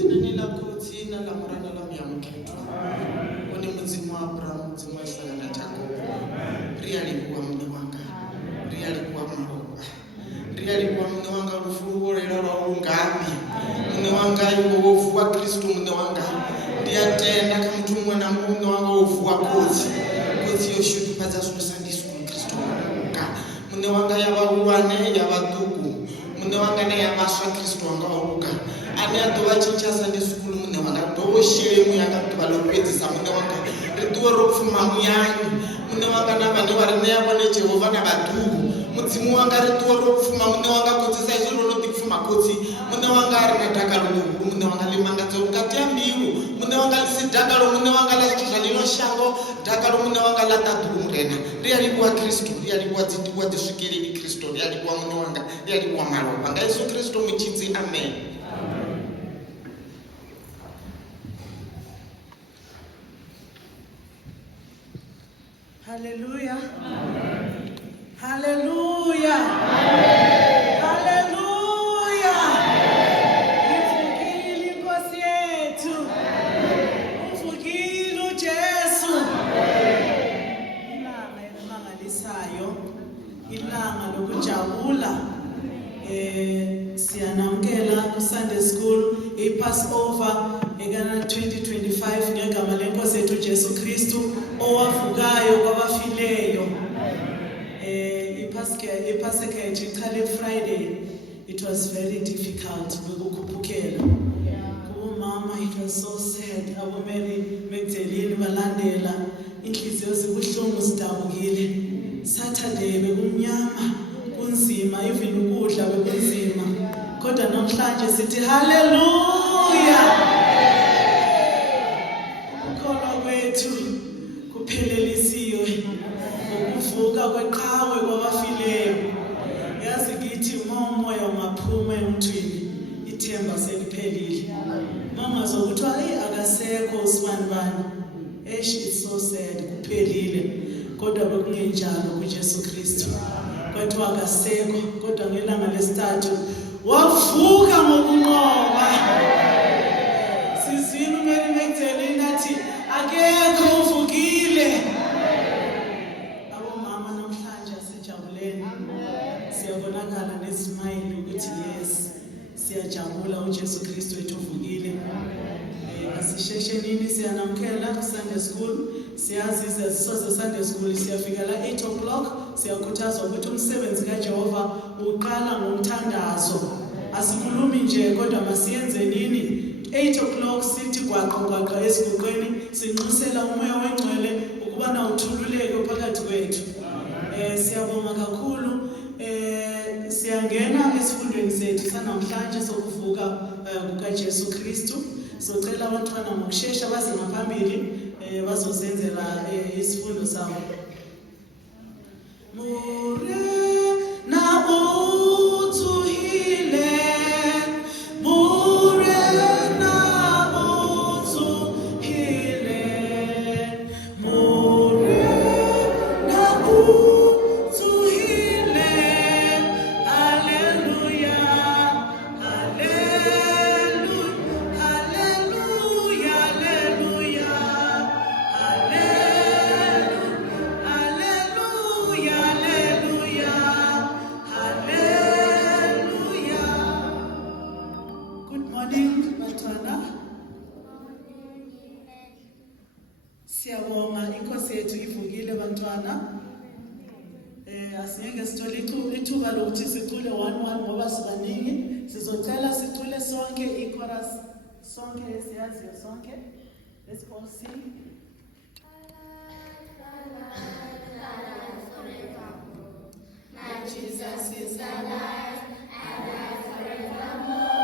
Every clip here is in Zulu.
Tinani lako dzina la murana la muyamukhetwa. One mudzimu wa Abrahamu, mudzimu wa Isaka na Jacob. Riyalikuwa mune wanga, riyalikuwa maroba, riyalikuwa mune wanga lufuruwo lero lwaulungami, mune wanga iwo wovuwa Kristu, mune wanga ndiyatenda kamutu mwana mune wanga wovuwa kodzi yoshudhupadza zvinosandiswa Kristu wanga, mune wanga yavaulwane yavaduku, mune wanga neyavasva Kristu wanga wauka, ane adova chichasandisukulu mune wanga ndoshemu yakatuva lopedzisa mune wanga riduwo ropfuma muyanyu mune wanga navane vari neyavo nejehovha navaduku mudzimu wanga riduwo ropfuma mune wanga kodzisa izvo ronodipfuma kodzi mune wanga ari nadhaka ronohuru mune wanga limangadzo mukati yambiru mune wanga lisi dhakaro mune wanga lazvizvanino shango dhakaro mune wanga latadhuru murena riyalikuwa Kristu riyalikuwa dzindikuwa dzisvikiriri Kristu riyalikuwa mune wanga riyalikuwa maropa ngaisu Kristu muchidzi amen. Hallelujah. Hallelujah. Hallelujah. Ivukile Nkosi yethu. Uvukile uJesu. Ilanga elimangalisayo, ilanga lokujabula. Siyanamkela ku-Sunday school i-Passover ekana 2025 ngegama leNkosi yethu Jesu Kristu owavukayo kwabafileyo. I-Passover iqale Friday. It was very difficult ukukhuphukela. Kumama it was so sad. Abo Mary Magdalene balandela inhliziyo zibuhlungu zidabukile. Saturday bekumnyama kunzima even ukudla bekunzima. Kodwa namhlanje sithi hallelujah. Ukukholwa kwethu kuphelelisiwe ukuvuka kweqhawe kwabafileyo. Yazi kithi umoya ungaphuma emthini ithemba seliphelile. Mama zokuthiwa akasekho usibanibani. It's so sad kuphelile. Kodwa bekungenjalo kuJesu Kristu. Kwethiwa akasekho kodwa ngelanga lesithathu wavuka ngokunqoba. Sizwile uMary Magdalene athi akekho uvukile. Abomama namhlanje asijabuleni. Siyabonakala nesmile ukuthi yes siyajabula uJesu Kristu wethu uvukile. Asisheshenini siyanamkela ku-Sunday school. Siyazi izisoze Sunday school siyafika la 8 o'clock. Siyakhuthazwa ukuthi umsebenzi kaJehova uqala ngomthandazo. Asikhulumi nje kodwa masiyenze nini? 8 o'clock sithi gwaqo esiguqweni sinxusela umoya wengcwele ukuba na uthululeke phakathi kwethu. Siyabonga kakhulu. Siyangena esifundweni sethu sanamhlanje sokuvuka kukaJesu Kristu. Socela abantwana ngokusheshsha baze ngaphambili bazosenzela isifundo sabo. Siyabonga inkosi yethu ivukile bantwana. Asingeke sithole ithuba lokuthi sicule 1-1 ngoba sibaningi. Sizocela sicule sonke i-chorus sonke esiyaziyo sonke. Let's all sing. My Jesus is alive, alive forevermore.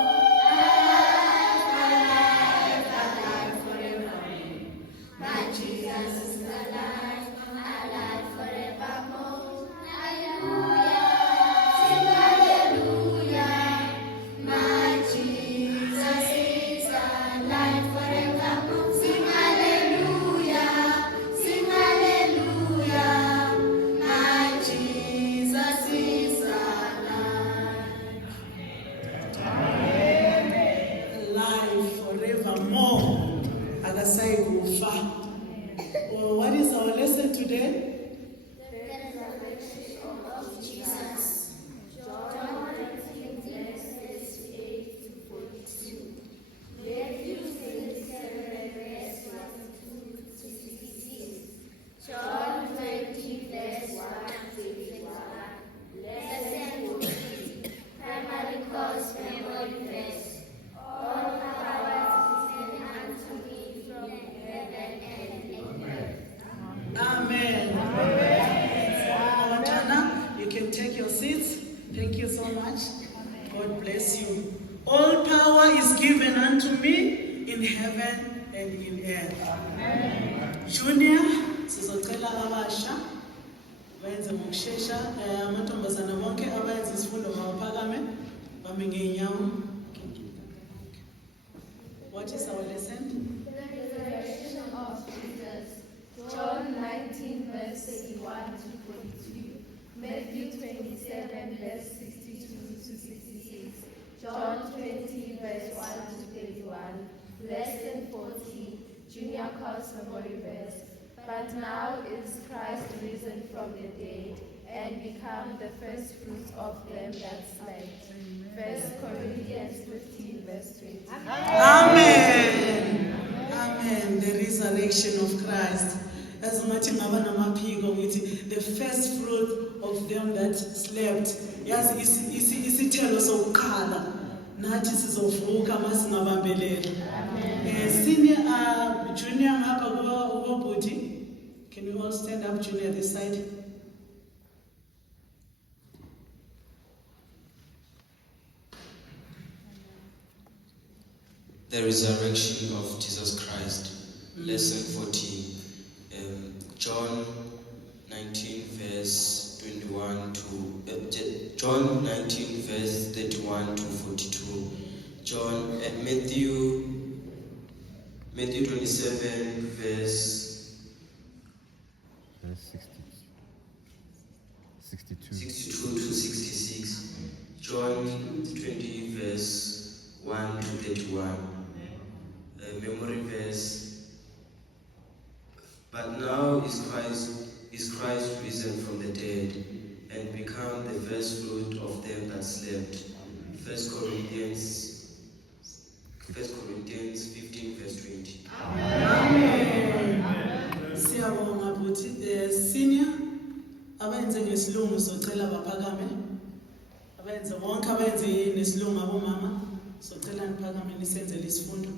Sing hallelujah, my Jesus is alive. akasayi kufa. What is our lesson today? The resurrection of Jesus. John 19, verses 8 to 42. Matthew 27, verse 1 to 66. John 20, verse 1 to 21. Lesson 14. Primary course memory verse. All power is given unto me from heaven and in earth. Amen. Amen. You can take your seats. Thank you so much. God bless you. All power is given unto me in heaven and in earth. Junior, sizocela abasha bayenze ngokushesha amantombazana bonke abayenza isifundo mabaphakame bame ngeenyawo. What is our lesson? The resurrection of Jesus. John 19, verse 31 to 42. Matthew 27, verse 62 to 66. John 20, verse 1 to 31. Lesson 14. Junior course memory verse. But now is Christ risen from the dead and become the first fruits of them that slept. 1 Corinthians 15, verse 20. Amen. Amen. The resurrection of Christ. As much the first fruit of them that slept. Yes, isithelo sokuqala. Nathi sizovuka masingabambelela. Senior junior ngapha kubobhuti. Can you all stand up, junior, this side? The resurrection of Jesus Christ. Lesson 14. John 19 verse 21 to John 19 verse 31 to 42. Matthew 27 verse 62 to 66. John 20 verse 1 to 31. Memory verse. But now is Christ risen from the dead and become the first fruit of them that slept. 1 Corinthians 15 verse 20. Amen. Siyabonga buthi senior abenze ngesilungu socela baphakame. Abenze wonke abenze nesilungu abomama socela niphakame nisenze lesifundo.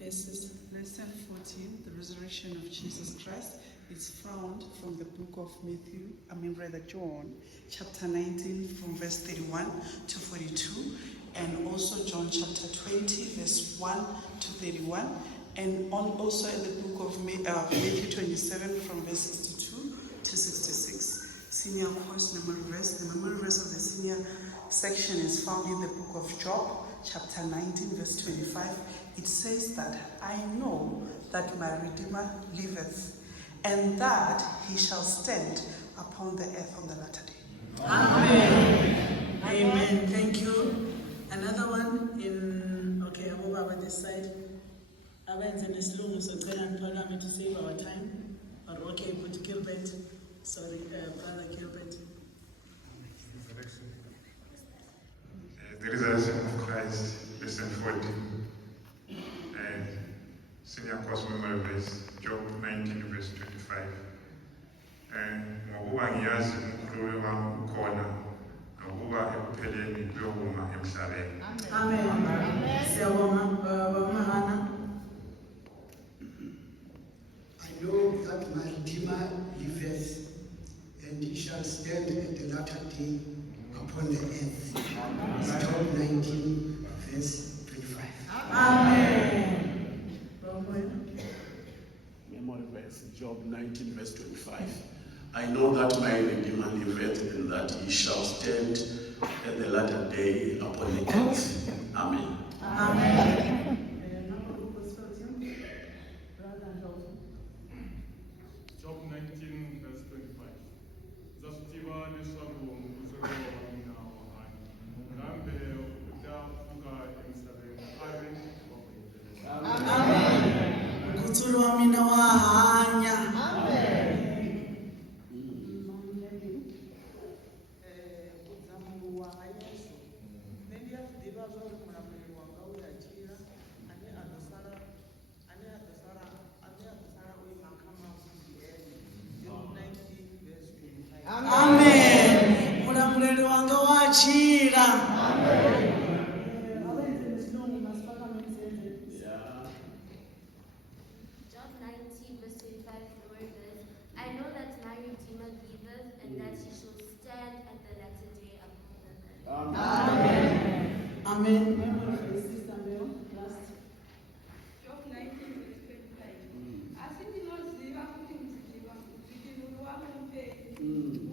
Yes. Lesson 14, the resurrection of Jesus Christ, is found from the book of John, chapter 19, from verse 31 to 42, and also John chapter 20, verse 1 to 31, and also in the book of Matthew 27, from verse 62 to 66. Senior course memory verse. The memory verse of the senior section is found in the book of Job, chapter 19, verse 25. It says that I know that my Redeemer liveth, and that he shall stand upon the earth on the latter day. Amen. Amen. Thank you. Another one in above this side. Abenze nesilungu socela niphakame to save our time. Or put Gilbert. Sorry, Brother Gilbert. The resurrection of Christ, lesson 40. Senior course memory verse, Job 19 verse 25. Ngokuba ngiyazi uNkulunkulu wami ukhona, ngokuba ekupheleni kuyokuma emhlabeni. Amen. Siyabonga Hannah. I know that my Redeemer liveth, and he shall stand at the latter day upon the earth. Job 19 verse 25. Amen. Memory verse, Job 19 verse 25. I know that my Redeemer liveth, and that he shall stand at the latter day upon the earth. Amen. Amen. Job 19 verse 25. Zasutiba leswaku uzoro wa mina wa hanya. Kambe utafuka emhlabeni ave wa kuyiphela. Amen. ḓivha zwa uri mulamuleli wanga u ya tshila ane a ḓo sala u ima kha mavu ene. Job 19 verse 25. Amen. Mulamuleli wanga wa tshila. Job 19, verse 25, the word is, I know that my Redeemer giveth, and that he shall stand at the latter day upon the earth. Amen. Amen. Sister Mel, last. Job 19 verse 25. Asindinoziva kuti mdzikinuri wako mupenyu,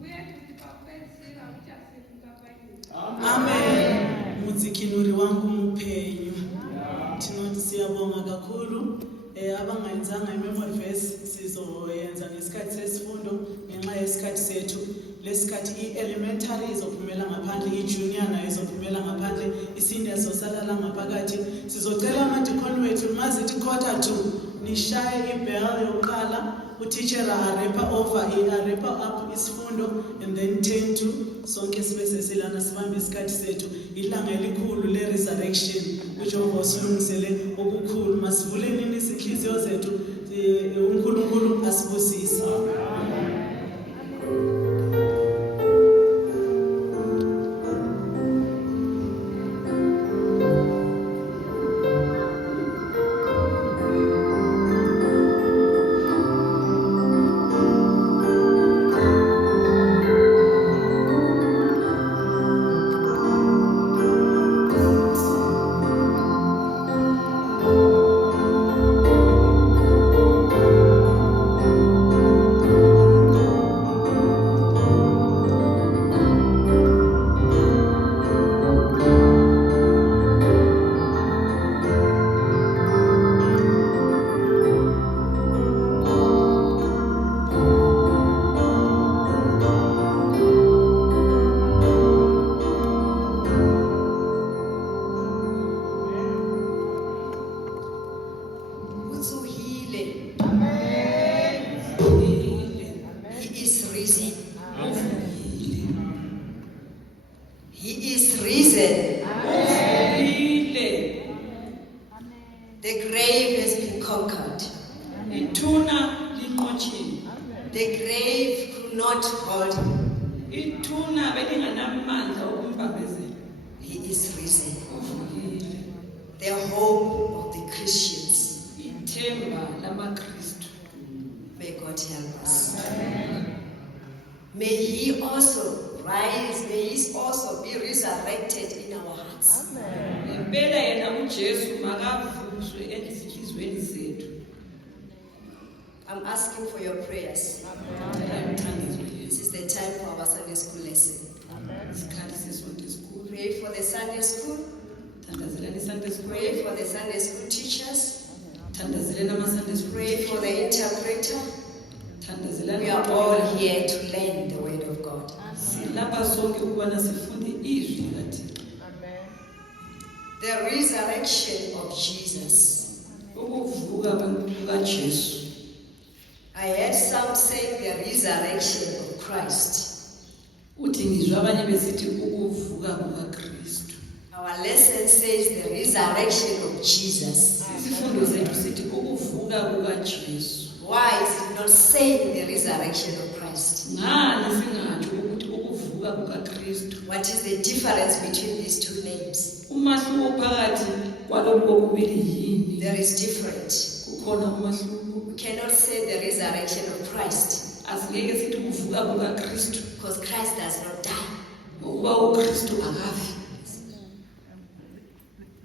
uye kuti pakwedzera uchasimuka paini. Amen. Mudzikinuri wangu mupenyu. Tinoti siyabonga kakhulu. Abangayenzanga i-memory verse sizoyenza ngesikhathi sesifundo ngenxa yesikhathi sethu. Lesikhathi i-elementary izophumela ngaphandle, i-junior nayo izophumela ngaphandle, i-senior izosalala ngaphakathi. Sizocela amadikoni wethu mazithi 1:45 nishaye ibell yokuqala, uteacher arepa over, arepa up isifundo, and then 10:2 sonke sibe sesilana sibambe isikhathi sethu. Ilanga elikhulu le-resurrection uJehova silungisele okukhulu. Masivuleni izinhliziyo zethu, uNkulunkulu asibusise. The grave has been conquered. The grave could not hold him. He is risen. The hope of the Christians. May God help us. May he also rise. May he also be resurrected in our hearts. I'm asking for your prayers. This is the time for our Sunday school lesson. Pray for the Sunday school. Pray for the Sunday school teachers. Pray for the interpreter. We are all here to learn the word of God. The resurrection of Jesus. I heard some say the resurrection of Christ. Our lesson says the resurrection of Jesus. Why is it not saying the resurrection of Christ? What is the difference between these two names? There is difference. We cannot say the resurrection of Christ because Christ does not die.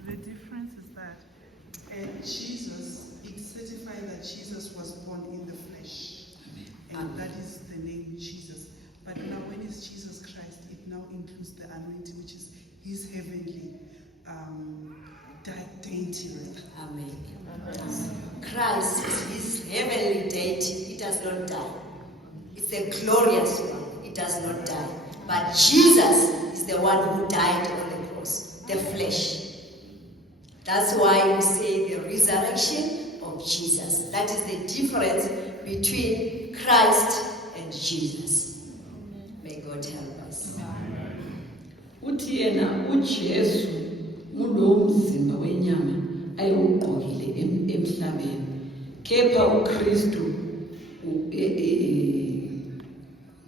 The difference is that Jesus, it certifies that Jesus was born in the flesh. And that is the name Jesus. But now when it's Jesus Christ, it now includes the anointing, which is his heavenly deity. Amen. Christ is his heavenly deity. He does not die. It's a glorious one. It does not die. But Jesus is the one who died on the cross, the flesh. That's why we say the resurrection of Jesus. That is the difference between Christ and Jesus. May God help us. ngulowo mzimba wenyama ayewugqokile emhlabeni, kepha uKristu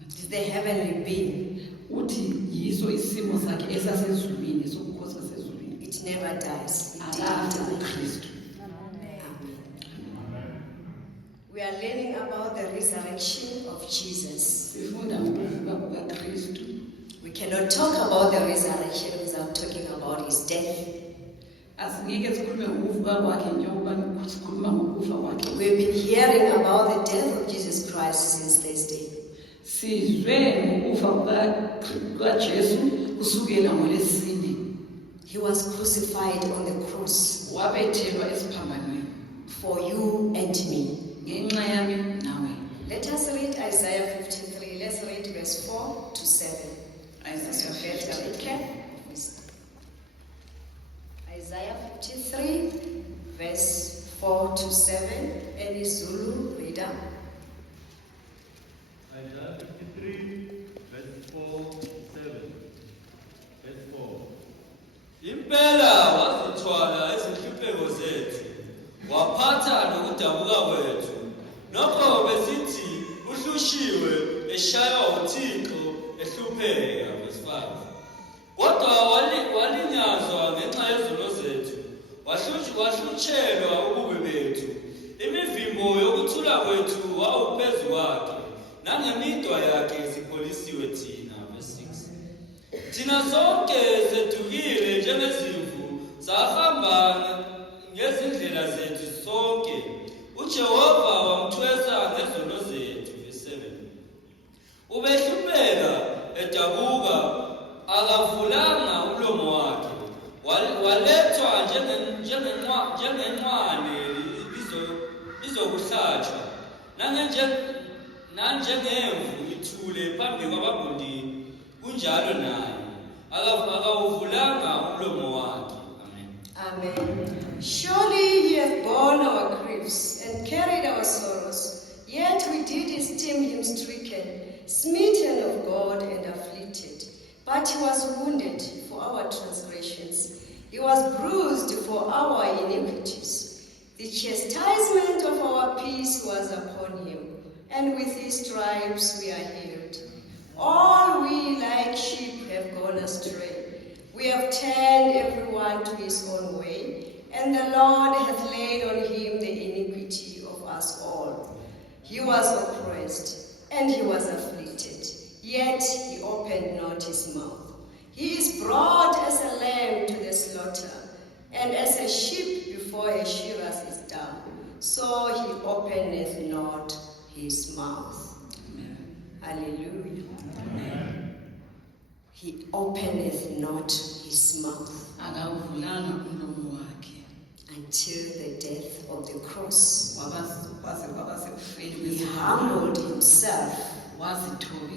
is the heavenly being. uthi yiso isimo sakhe esasezulwini esokukhosi sasezulwini. It never dies. It Akafi didn't die. uKristu. We are learning about the resurrection of Jesus. Sifunda ngokuvuka kukaKristu. We cannot talk about the resurrection without talking about his death. Asingeke sikhulume ngokuvuka kwakhe njengoba sikhuluma ngokufa kwakhe. We've been hearing about the death of Jesus Christ since Thursday. Sizwe ngokufa kukaJesu kusukela ngolesine. He was crucified on the cross Wabethelwa esiphambanweni for you and me. ngenxa yami nawe. Let us read Isaiah 53. Let's read verse 4 to 7. Isaiah 53. Isaiah 53, verse 4 to 7. Any Zulu reader? Isaiah 53, verse 4 to 7. Verse 4. Impela wazithwala izinhlupheko zethu, waphatha nokudabuka kwethu. Nokho besithi uhlushiwe, eshaywa uThixo, ehlupheka. Verse 5. Kodwa walinyazwa ngenxa yezono zethu, wahlutshelwa ububi bethu. Imivimbo yokuthula kwethu wawuphezu kwakhe, nangemidwa yakhe sipholisiwe thina. Verse 6. Thina sonke sedukile njengezimvu, sahamba ngezindlela zethu sonke. uJehova wamthwesa ngezono zethu. Verse 7. Ubehlupheka edabuka, akavulanga umlomo wakhe. Walethwa njengenqwane izokuhlatshwa, nanjengemvu ithule phambi kwabagundini, kunjalo naye akawuvulanga umlomo wakhe. Amen. Amen. Surely he has borne our griefs and carried our sorrows, yet we did esteem him stricken, smitten of God and afflicted. But he was wounded for our transgressions, he was bruised for our iniquities. The chastisement of our peace was upon him, and with his stripes we are healed. All we like sheep have gone astray. We have turned everyone to his own way, and the Lord hath laid on him the iniquity of us all. He was oppressed, and he was afflicted, yet he opened not his mouth. He is brought as a lamb to the slaughter, and as a sheep before her shearers is dumb, so he openeth not his mouth. Amen. Hallelujah. Amen. He openeth not his mouth until the death of the cross. He humbled himself until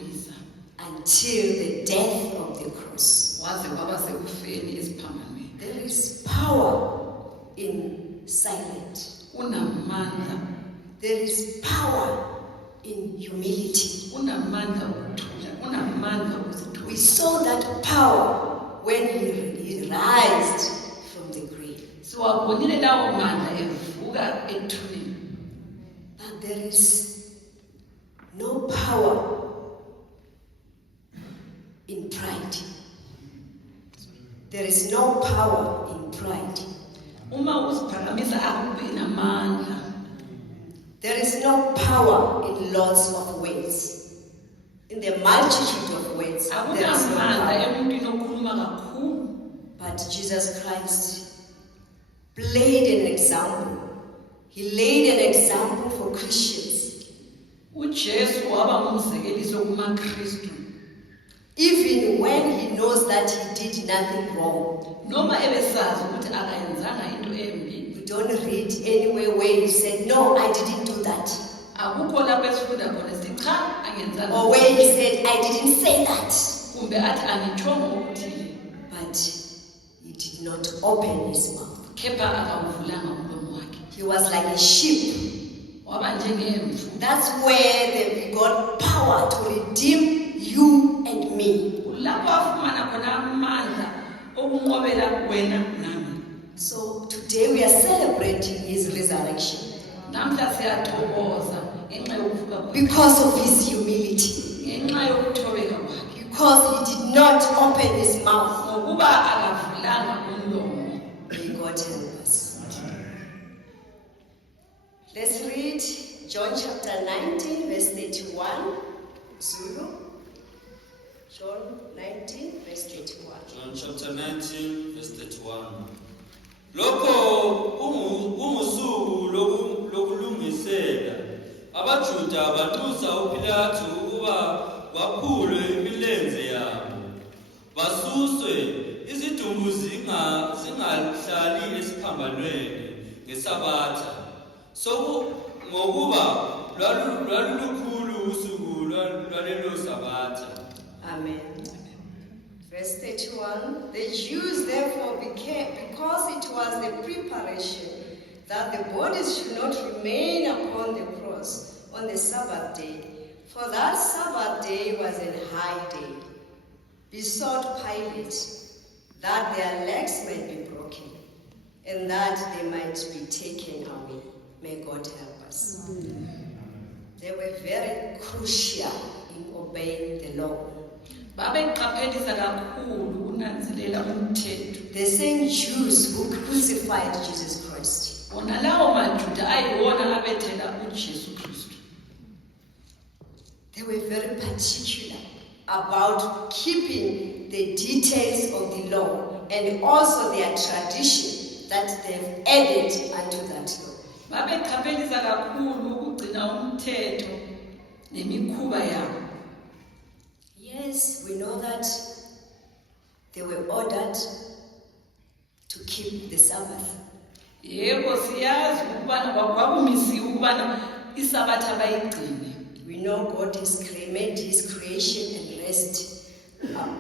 the death of the cross. There is power in silence. There is power in humility. We saw that power when he rised from the grave. But there is no power in pride. There is no power in pride. There is no power in lots of ways. In the multitude of ways, there is no power. But Jesus Christ played an example. He laid an example for Christians. Even when he knows that he did nothing wrong. We don't read anywhere where he said, no, I didn't do that. Or where he said, I didn't say that. But he did not open his mouth. He was like a sheep. That's where we got power to redeem you and me. okunqobela wena nami. So today we are celebrating his resurrection Namhla siyathokoza ngenxa yokuvuka kwakhe. because of his humility. Ngenxa yokuthobeka kwakhe. Because he did not open his mouth. Ngokuba akavulanga umlomo. May God help us. Let's read John chapter 19, verse 31. Zulu. John 19, verse 31. John chapter 19, verse 31. Lokho ungusuku lokulungisela. AbaJuda banxusa uPilato ukuba kwaphulwe imilenze yabo. Basuswe izidumbu zingahlali esiphambanweni ngeSabatha. Ngokuba lwalulukhulu usuku lwalelo Sabatha. Amen. Verse 31, the Jews therefore because it was the preparation that the bodies should not remain upon the cross on the Sabbath day, for that Sabbath day was a high day, besought Pilate that their legs might be broken, and that they might be taken away. May God help us. They were very crucial in obeying the law. The same Jews who crucified Jesus Christ. They were very particular about keeping the details of the law and also their tradition that they've added unto that law. Yes, we know that they were ordered to keep the Sabbath. We know God has made his creation and rest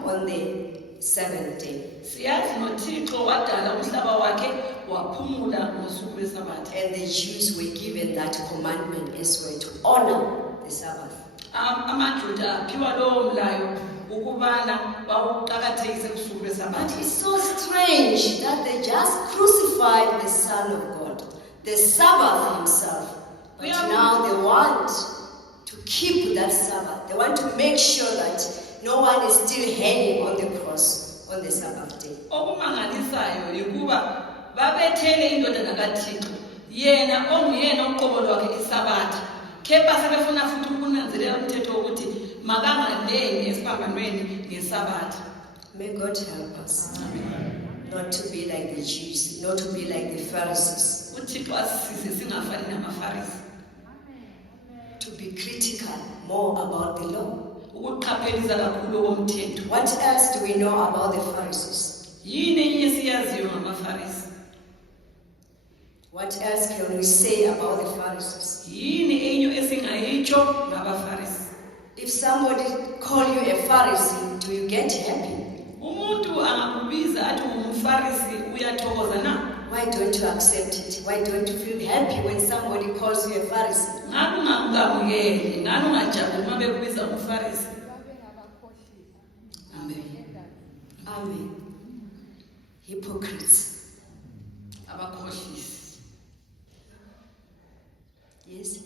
on the seventh day. And the Jews were given that commandment as well to honor the Sabbath. But it's so strange that they just crucified the Son of God, the Sabbath himself. But now they want to keep that Sabbath. They want to make sure that no one is still hanging on the cross on the Sabbath day. May God help us. Not to be like the Jews, not to be like the Pharisees. To be critical more about the law. What else do we know about the Pharisees? What else can we say about the Pharisees? If somebody call you a Pharisee, do you get happy? Why don't you accept it? Why don't you feel happy when somebody calls you a Pharisee? Amen. Amen. Hypocrites. Yes.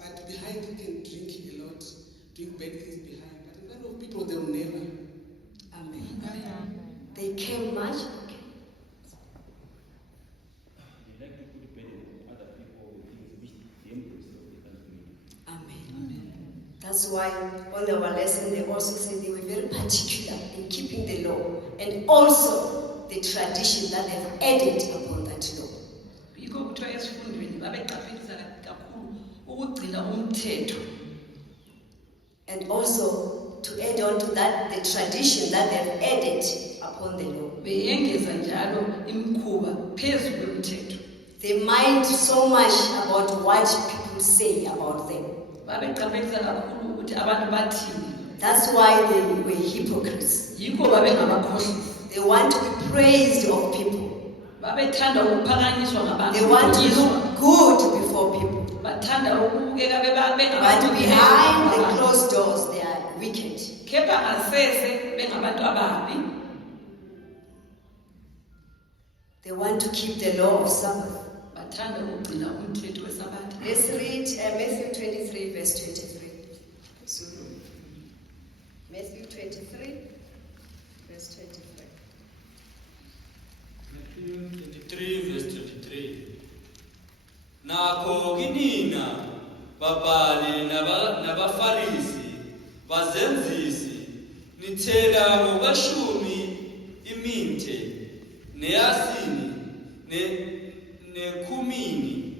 But behind you can drink a lot, drink bad things behind. But in front of people, they will never. Amen. They came much. Amen. That's why on our lesson they also said they were very particular in keeping the law and also the tradition that they've added upon that law. And also to add on to that the tradition that they've added upon the law. They mind so much about what people say about them. That's why they were hypocrites. yikho babengabakhohlisi. They want to be praised of people. Babethanda ukuphakanyiswa ngabantu. They want to look good before people. Bathanda ukubukeka But bengabantu behind the closed doors, they are wicked. kepha ngasese bengabantu ababi. They want to keep the law of Sabbath. Bathanda ukugcina umthetho weSabatha. Let's read Matthew 23, verse 23. Matthew 23, verse 23. Matthew 23 verse 23. Nakho kinina babhali nabafarisi bazenzisi nithela ngokweshumi iminthe neyasini nekhumini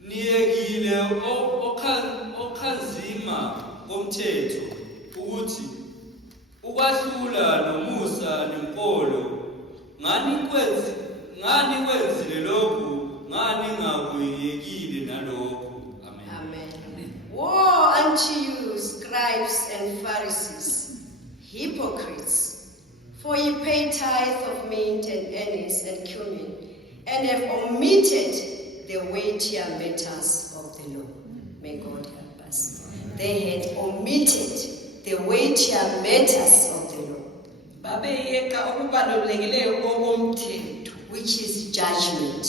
niyekile okhazima komthetho ukuthi ukwahlula nomusa nenkolo ngani kwenzile lokhu ngani ngakuyekile nalokhu. Amen. Woe unto you, scribes and Pharisees, hypocrites, for ye pay tithe of mint and anise and cumin, and have omitted the weightier matters of the law. May God help us. They had omitted the weightier matters of the law, Babeyeka okubalulekileyo okomthetho, which is judgment.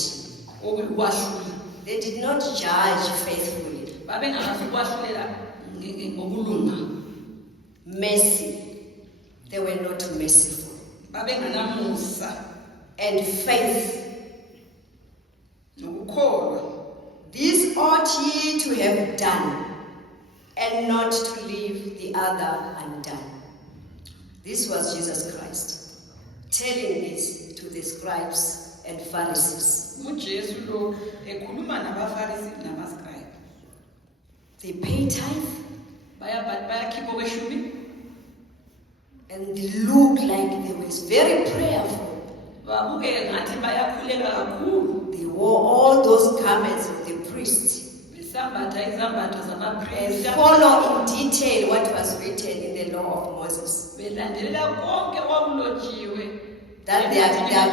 okukwahlula. They did not judge faithfully. Babengakazikwahlulela ngokulunga. Mercy, they were not merciful. Babenganamusa And faith, nokukholwa. this ought ye to have done, and not to leave the other undone. This was Jesus Christ telling this to the scribes and Pharisees. UJesu lo ekhuluma nabafarisi namascribe. They pay tithe Bayakhipha okweshumi and they look like they were very prayerful. babukeke ngathi bayakhuleka kakhulu. They wore all those garments of the priests Besambatha izambatho and zamaprista. follow in detail what was written in the law of Moses. Belandelela konke okwakulotshiwe. That their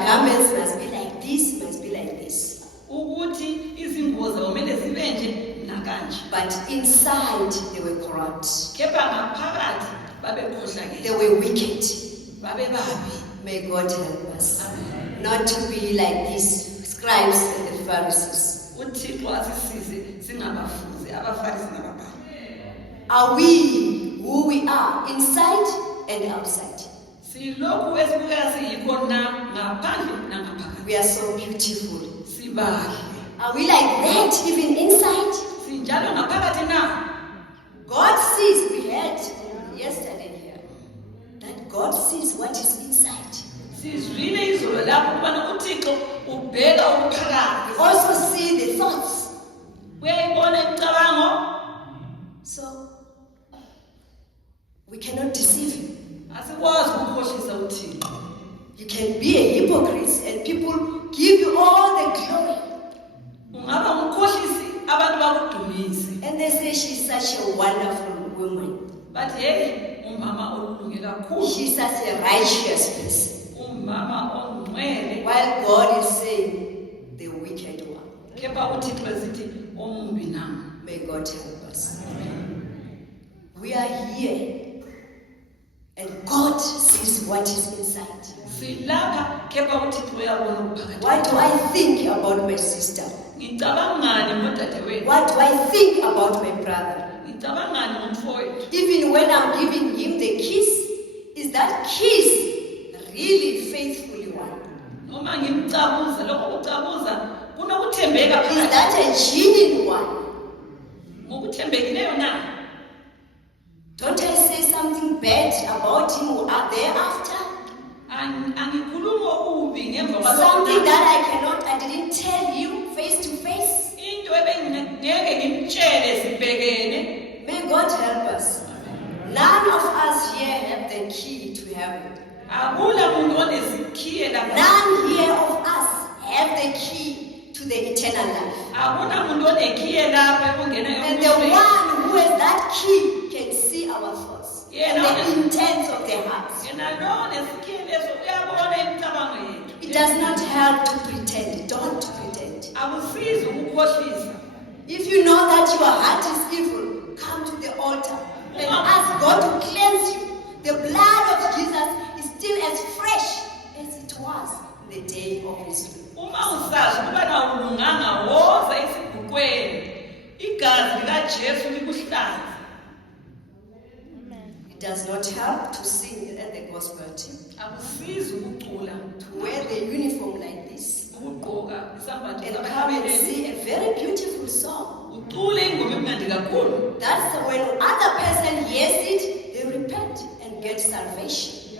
garments must be like this, must be like this. Ukuthi izingubo zabo kumele zibe nje nakanje. But inside they were corrupt. Kepha ngaphakathi babekhohlakele. They were wicked. Babebabi. May God help us not to be like these scribes and the Pharisees. uThixo asisize singabafuzi abafarisi nababhali. Are we who we are inside and outside? Silokhu esibukeka siyikho na ngaphandle nangaphakathi. We are so beautiful. Sibahle. Are we like that even inside? Sinjalo ngaphakathi na. God sees, we heard yesterday here, that God sees what is inside. Sizwile izolo lapho ukubana uThixo ubheka okuphakathi. We also see the thoughts. Uyayibona imicabango. So, we cannot deceive him. Asikwazi ukukhohlisa uThixo. You can be a hypocrite and people give you all the glory. Ungaba umkhohlisi abantu bakudumise. And they say she's such a wonderful woman. But hey, umama olunge kakhulu. She's such a righteous person. Umama ongcwele. While God is saying the wicked one. Kepha uThixo esithi omumbi nami. May God help us. We are here and God sees what is inside. Silapha kepha uThixo uyabona ukuphakathi. What do I think about my sister? Ngicabangani ngodadewethu? What do I think about my brother? Ngicabangani ngomfowethu? Even when I'm giving him the kiss, is that kiss really faithfully one? Noma ngimcabuza lokho ucabuza kunokuthembeka Is phakathi. that a genuine one? Ngokuthembekileyo na? Don't I say something bad about him or thereafter? Angikhuluma okubi ngemva kwalokho. Something that I didn't tell you face to face. Into ebengeke ngimtshele sibhekene. May God help us. None of us here have the key to heaven. Akula muntu onesikhiye lapha. None here of us have the key to the eternal life. Akuna muntu onekhiye lapha ekungena And the one who has that key can see our thoughts. and the intents of their hearts. It does not help to pretend. Don't pretend. If you know that your heart is evil, come to the altar and ask God to cleanse you. The blood of Jesus is still as fresh as it was in the day of his It does not help to sing at the gospel team, to wear the uniform like this, and come and sing a very beautiful song. That's when other person hears it, they repent and get salvation.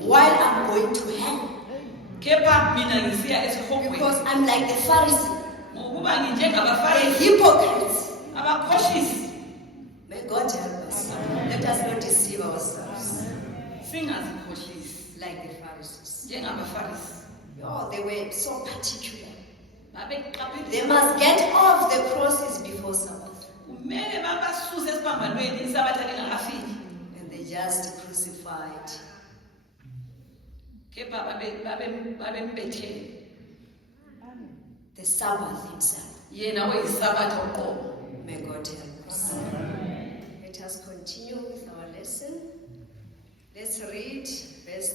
While I'm going to hell, because I'm like the Pharisee, the hypocrites. May God help us. Let us not deceive ourselves. Like the Pharisees. Oh, they were so particular. They must get off the crosses before Sabbath. And they just crucified. The Sabbath himself. May God help us. Let us continue with our lesson. Let's read verse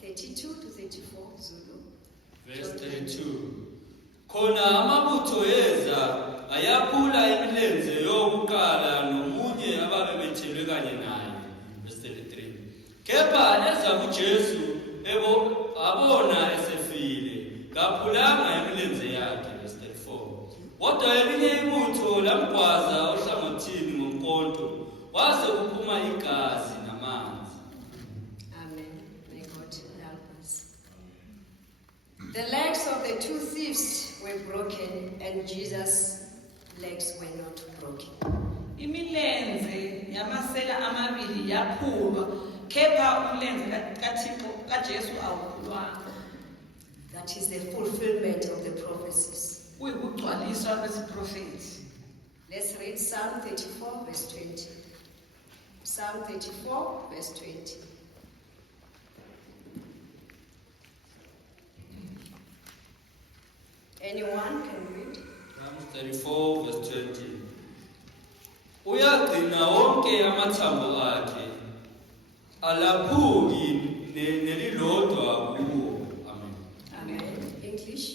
32 to 34, Zulu. Verse 32. Khona amabutho eza ayaphula imilenze yokuqala nomunye ababebethelwe kanye naye. Verse 33. Kepha eza kuJesu abona esefile kaphulanga imilenze yakhe. Verse 34. Kodwa elinye ibutho lamgwaza ohlangothini ngomkhonto waze kuphuma igazi namanzi. The legs of the two thieves were broken, and Jesus' legs were not broken. That is the fulfillment of the prophecies. Let's read Psalm 34, verse 20. Psalm 34, verse 20. Anyone can read? Psalm 34 verse 20. Uyagcina wonke amathambo akhe alaphuki nelilodwa kuwo. Amen. Amen. English.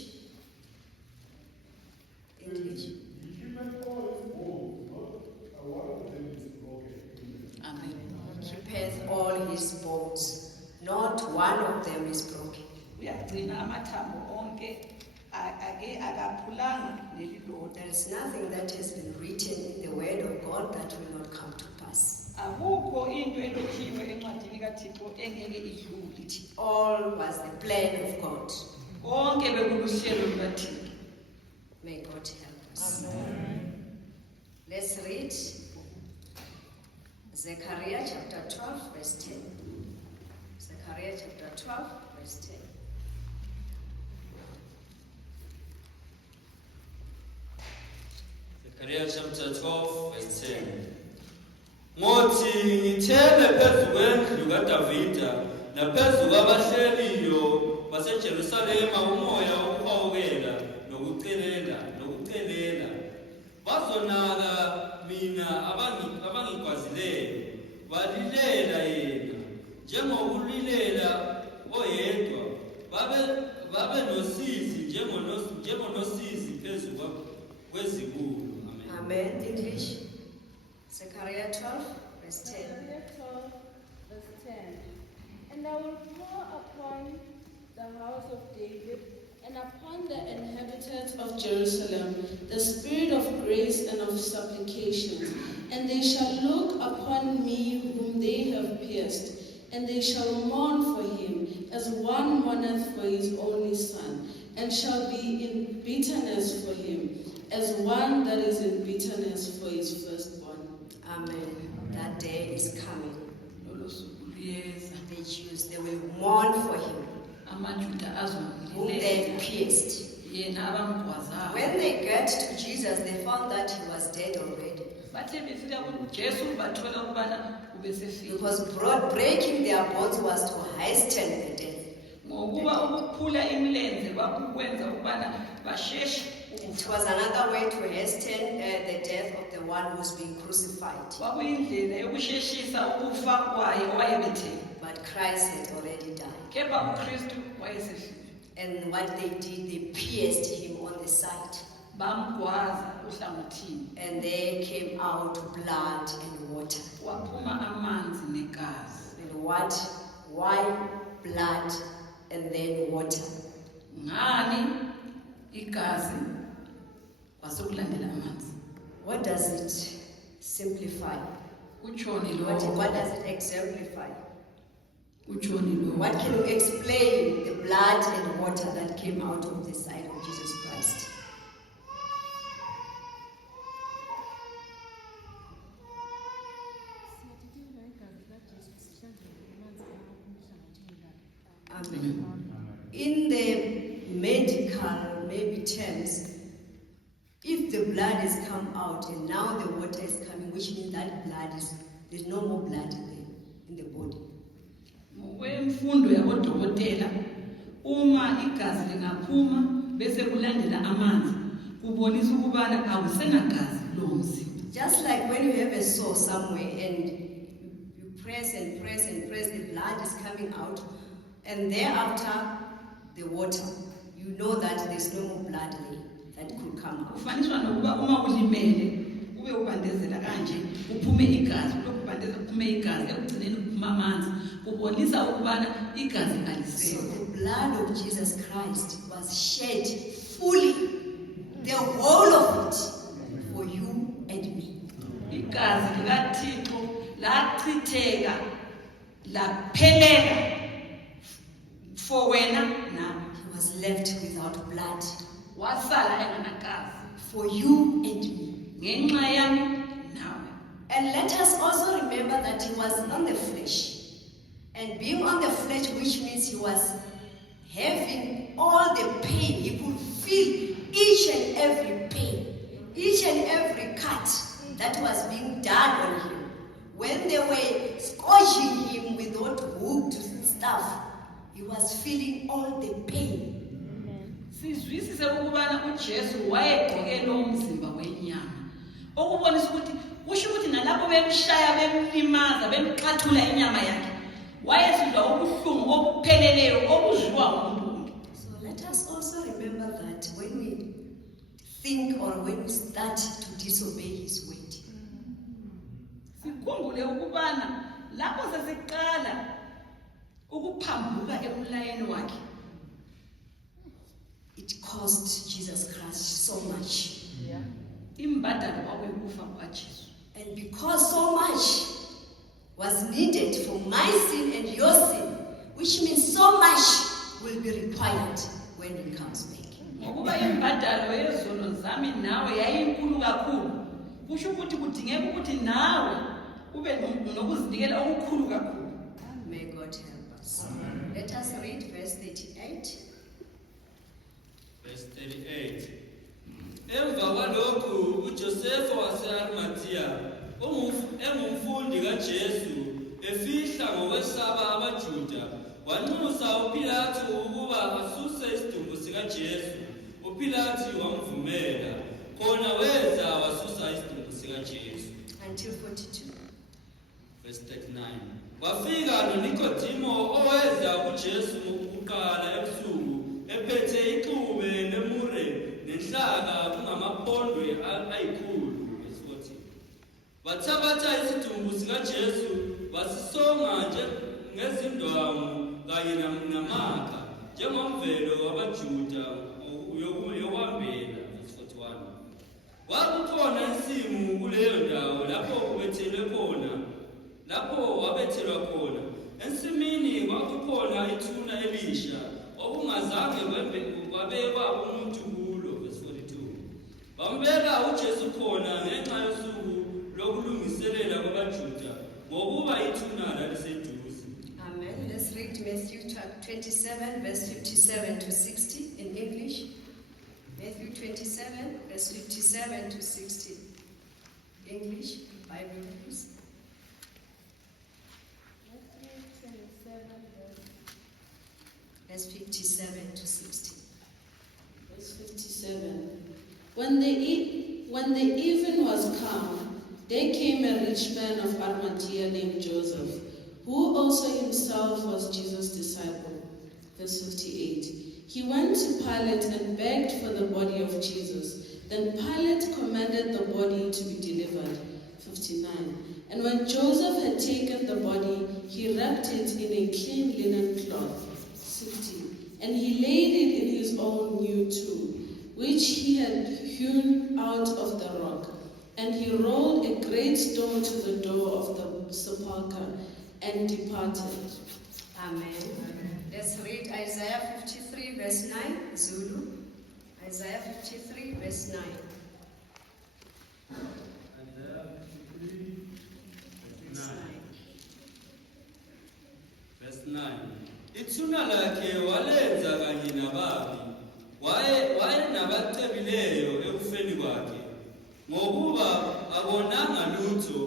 Amen. He keepeth all his bones. Not one of them is broken. There is nothing that has been written in the word of God that will not come to pass. It all was the plan of God. May God help us. Let's read Zechariah chapter 12, verse 10. Zechariah chapter 12, verse 10. Zechariah chapter 12 verse 10. Ngothi ngithele phezu kwendlu kaDavida naphezu kwabahleliyo baseJerusalema umoya wokuhawukela nokucelela. Bazonaka mina abangigwazileyo, balilela yena njengokulilela oyedwa, babe nosizi njengonosizi phezu kwezibulo. Amen. English. Zechariah 12, verse 10. Zechariah 12, verse 10. And I will pour upon the house of David and upon the inhabitants of Jerusalem the spirit of grace and of supplication. And they shall look upon me whom they have pierced, and they shall mourn for him as one mourneth for his only son, and shall be in bitterness for him, as one that is in bitterness for his firstborn. Amen. That day is coming. The Jews, they will mourn for him, whom they pierced. When they got to Jesus, they found that he was dead already. bathembisile ukuthi Jesu bathola ukubana ubesefile. Because breaking their bonds was to hasten the death. Ngokuba ukuphula imilenze kwakukwenza ukubana basheshe. It was another way to hasten the death of the one who's being crucified. Kwakuyindlela yokusheshisa ukufa kwaye owayebethele. But Christ had already died. Kepha uKristu wayesefile. And what they did, they pierced him on the side. Bamgwaza uhlangothini. And there came out blood and water. Waphuma amanzi negazi. And what? Why blood and then water? Ngani igazi kwasekulandela amanzi? What does it simplify? Utshoni What does it exemplify? Utshoni lo. What can you explain the blood and water that came out of the side of Jesus Christ? In the medical maybe terms, if the blood has come out and now the water is coming, which means that there's no more blood in the body. Ngokwemfundo yabodokotela, uma igazi lingaphuma bese kulandela amanzi, kubonisa ukubana akusenagazi lo mzimba. Just like when you have a sore somewhere and you press and press and press, the blood is coming out, and thereafter the water, you know that there's no more blood there that could come out. Kufaniswa nokuba uma ulimele ube ubandezela kanje uphume igazi, lokubandeza kuphume igazi ekugcineni kuphuma amanzi, kubonisa ukubana igazi alisekho. So the blood of Jesus Christ was shed fully, the whole of it, for you and me. Igazi likaThixo lachitheka lapheleka for wena nawe. He was left without blood. Wasala enganagazi. For you and me. Ngenxa yami nawe. And let us also remember that he was on the flesh. And being on the flesh, which means he was having all the pain. He could feel each and every pain, each and every cut that was being done on him. When they were scourging him with that hooked stuff, he was feeling all the pain. Sizwisise ukubana uJesu wayegqoke lo mzimba wenyama. Okubonisa ukuthi kusho ukuthi nalapho bemshaya bemlimaza bemxhathula inyama yakhe. Wayesizwa ubuhlungu obupheleleyo obuzwiwa ngumuntu. So let us also remember that when we think or when we start to disobey his word. Sikhumbule ukubana lapho sesiqala ukuphambuka emlayweni wakhe. It cost Jesus Christ so much. Imbadalo kwakuyikufa kukaJesu. And because so much was needed for my sin and your sin, which means so much will be required when he comes back. Ngokuba imbadalo yezono zami nawe yayinkulu kakhulu. Kusho ukuthi kudingeka ukuthi nawe ube nokuzinikela okukhulu kakhulu. May God help us. Let us read verse 38. Verse 38. Emva kwalokhu uJosefa wase-Arimathea engumfundi kaJesu efihla ngokwesaba abaJuda wanxusa uPilato ukuba asuse isidumbu sikaJesu. uPilato wamvumela, khona weza wasusa isidumbu sikaJesu. Until 42. Verse 39. Wafika noNikodimo oweza kuJesu ukuqala ebusuku ephethe ixube lemure nenhlaka kungamaphondwe ayikhulu. Verse 40. Bathabatha isidumbu sikaJesu basisonga ngezindwangu kanye namakha njengomvelo wabaJuda yokwambela. Verse 41. Kwakukhona insimu kuleyo ndawo lapho wabethelwa khona. Ensimini kwakukhona ithuna elisha okungazange kwabekwa umuntu kulo. Verse 42. Bambeka uJesu khona ngenxa yosuku lokulungiselela kwabaJuda ngokuba ithuna laliseduze. Amen. Let's read Matthew chapter 27, verse 57 to 60 in English. Matthew 27, verse 57 to 60. English Bible, please. Matthew 27, Verse 57 to 60. Verse 57. When the even was come, there came a rich man of Arimathea named Joseph, who also himself was Jesus' disciple. Verse 58. He went to Pilate and begged for the body of Jesus. Then Pilate commanded the body to be delivered. 59. And when Joseph had taken the body, he wrapped it in a clean linen cloth. 60. And he laid it in his own new tomb, which he had hewn out of the rock. And he rolled a great stone to the door of the sepulchre and departed. Amen. Let's read Isaiah 53 verse 9, Zulu. Isaiah 53 verse 9. Isaiah 53, verse 9. Verse 9. Ithuna lakhe walenza kanye nababi, wayenabacebileyo ekufeni kwakhe, ngokuba abonanga lutho,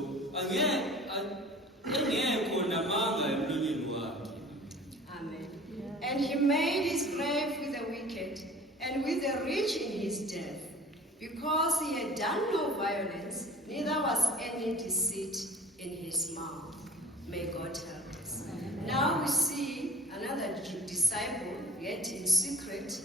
engekho namanga emlonyeni wakhe. Amen. And he made his grave with the wicked, and with the rich in his death, because he had done no violence, neither was any deceit in his mouth. May God help us. Now we see another disciple, yet in secret,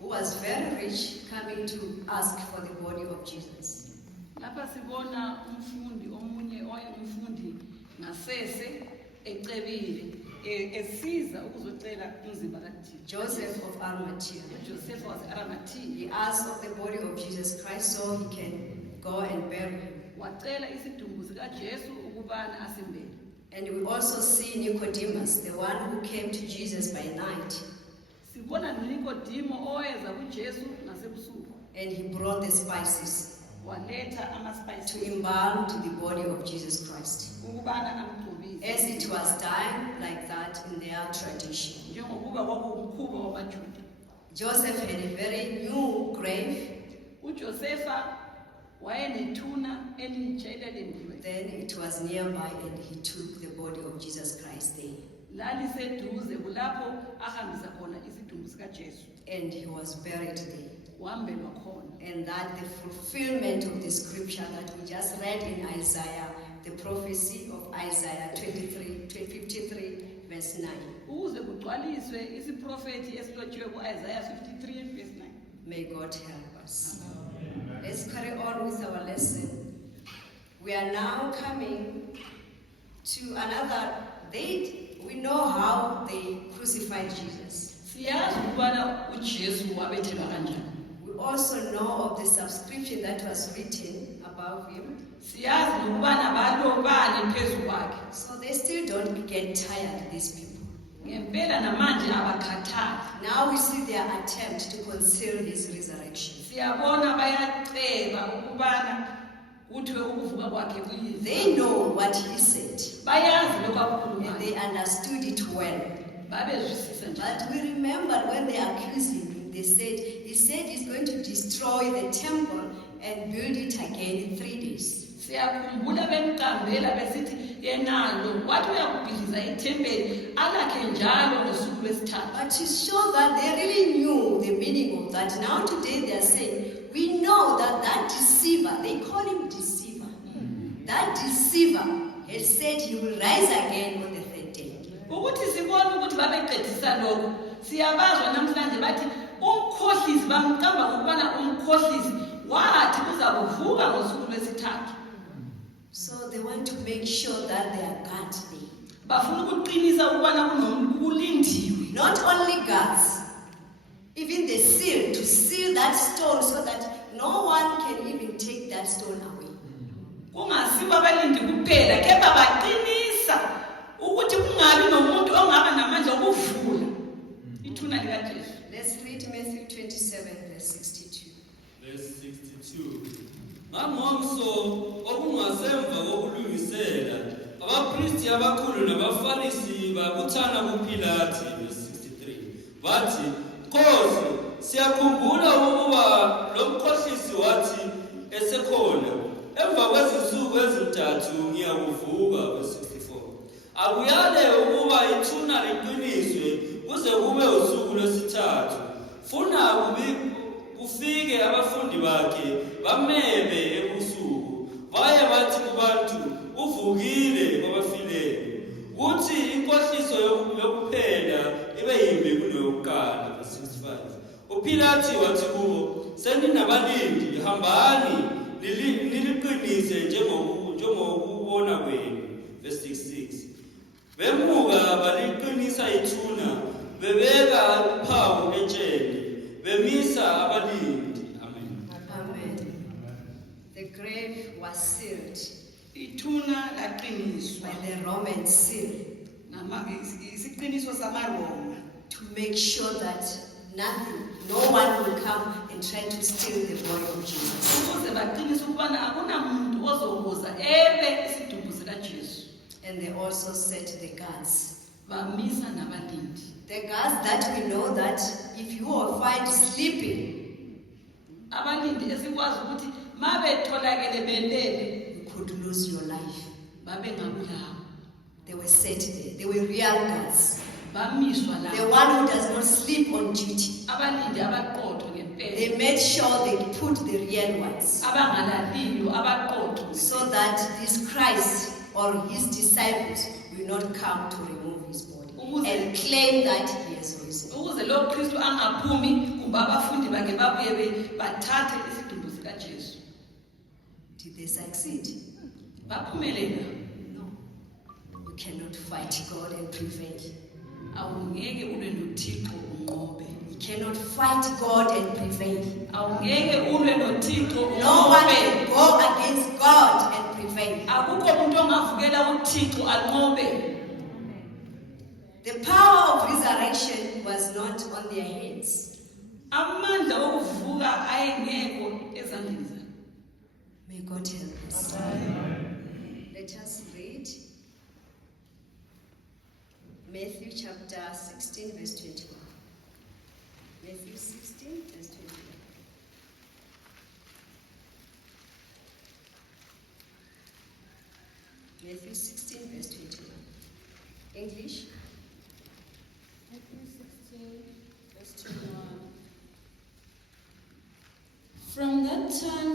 who was very rich, coming to ask for the body of Jesus. Lapha sibona umfundi omunye umfundi ngasese ecebile esiza ukuzocela umzimba kaThixo. Joseph of Arimathea. Joseph was Arimathea. He asked of the body of Jesus Christ so he can go and bury him. Wacela isidumbu sikaJesu ukubana asimbele. And we also see Nicodemus, the one who came to Jesus by night. Sibona noNikodimo oweza kuJesu ngasebusuku. And he brought the spices Waletha ama-spices to embalm to the body of Jesus Christ. ukubana amgcobise. As it was done like that in their tradition. Njengokuba kwakuwumkhuba wabaJuda. Joseph had a very new grave. uJosefa wayenethuna elitsha elelendiwe. Then it was nearby and he took the body of Jesus Christ there. Laliseduze kulapho ahambisa khona isidumbu sikaJesu. And he was buried there. Wambelwa khona. And that the fulfillment of the scripture that we just read in Isaiah, the prophecy of Isaiah 53 verse 9. Ukuze kugcwaliswe isiprofeti esilotshiwe kuIsaiah 53 verse 9. May God help us. Let's carry on with our lesson. We are now coming to another date. We know how they crucified Jesus. Siyazi ukubana uJesu wabethelwa kanjani. We also know of the subscription that was written above him. Siyazi ukubana balobani phezu kwakhe. So they still don't get tired, these people. Ngempela namanje abakhathali. Now we see their attempt to conceal his resurrection. Siyabona bayaceba ukubana kuthiwe ukuvuka kwakhe kuyize. They know what he said. Bayazi lokho akukhulumayo. And they understood it well. Babezwisisa nje. But we remember when they accused him, he said he's going to destroy the temple and build it again in 3 days. Siyakhumbula bemqambela besithi yenalo wathi uyakubhikiza ithempeli alakhe njalo ngosuku lwesithathu. But to show that they really knew the meaning of that, now today they are saying, we know that deceiver, they call him deceiver, that deceiver has said he will rise again on the third day. Ukuthi sibone ukuthi babeqedisa lokho siyabazwa namhlanje bathi umkhohlisi bamqamba ngokubana umkhohlisi wathi uzakuvuka ngosuku lwesithathu. So they want to make sure that they are godly. Bafuna ukuqinisa ukubana kulindiwe. Not only guards, even the seal, to seal that stone so that no one can even take that stone away. Kungasiba abalindi kuphela kepha baqinisa ukuthi kungabi nomuntu ongaba namandla okuvula ithuna likaJesu. Let's read Matthew 27 verse 62. Verse 62. Ngangomso okungasemva kokulungisela abapristi abakhulu nabafarisi babuthana kuPilate. Verse 63. Bathi, Nkosi, siyakhumbula ukuba lo mkhohlisi wathi esekhona emva kwezinsuku ezintathu ngiyakuvuka, verse 64. Akuyale ukuba ithuna liqiniswe kuze kube usuku lwesithathu. Funa kufike abafundi bakhe bamebe ebusuku. Baye bathi kubantu, uvukile kwabafileyo. Kuthi inkohliso yokuphela ibe yimbi kuneyokuqala, verse 65. uPilathi wathi kubo, seninabalindi, hambani niliqinise njengokubona kwenu, verse 66. Bemuka baliqinisa ithuna, bebeka uphawu etsheni, bemisa abalindi. Amen. Amen. The grave was sealed Ithuna laqiniswa by the Roman seal isiqiniso samaRoma to make sure that no one will come and try to steal the body of Jesus. ukuze baqinise ukubana akunamuntu ozokuza ebe isidumbu sikaJesu. And they also set the guards. Bamisa nabalindi. The guards that we know that if you are found sleeping, abalindi esikwazi ukuthi mabetholakele belele, you could lose your life. babe ngabulawa. They were set there. They were real guards. Bamiswa la. The one who does not sleep on duty. Abalindi abaqotho ngempela. They made sure they put the real ones. Abangalaliyo abaqotho. So that this Christ or his disciples will not come to remove his body and claim that he has risen. Ukuze lo Kristu angaphumi kumbe abafundi bakhe babuye bathathe isidumbu sikaJesu. Did they succeed? Baphumelela. No. You cannot fight God and prevail. Awungeke ulwe noThixo unqobe. You cannot fight God and prevail. Awungeke ulwe noThixo unqobe. No one can go against God and prevail. Akukho umuntu ongavukela uThixo anqobe. The power of resurrection was not on their hands. Amandla okuvuka ayengekho ezandleni zabo. May God help us. Let us read Matthew chapter 16 verse 21. Matthew 16 verse 21. Matthew 16 verse 21. English. Matthew 16 verse 21. From that time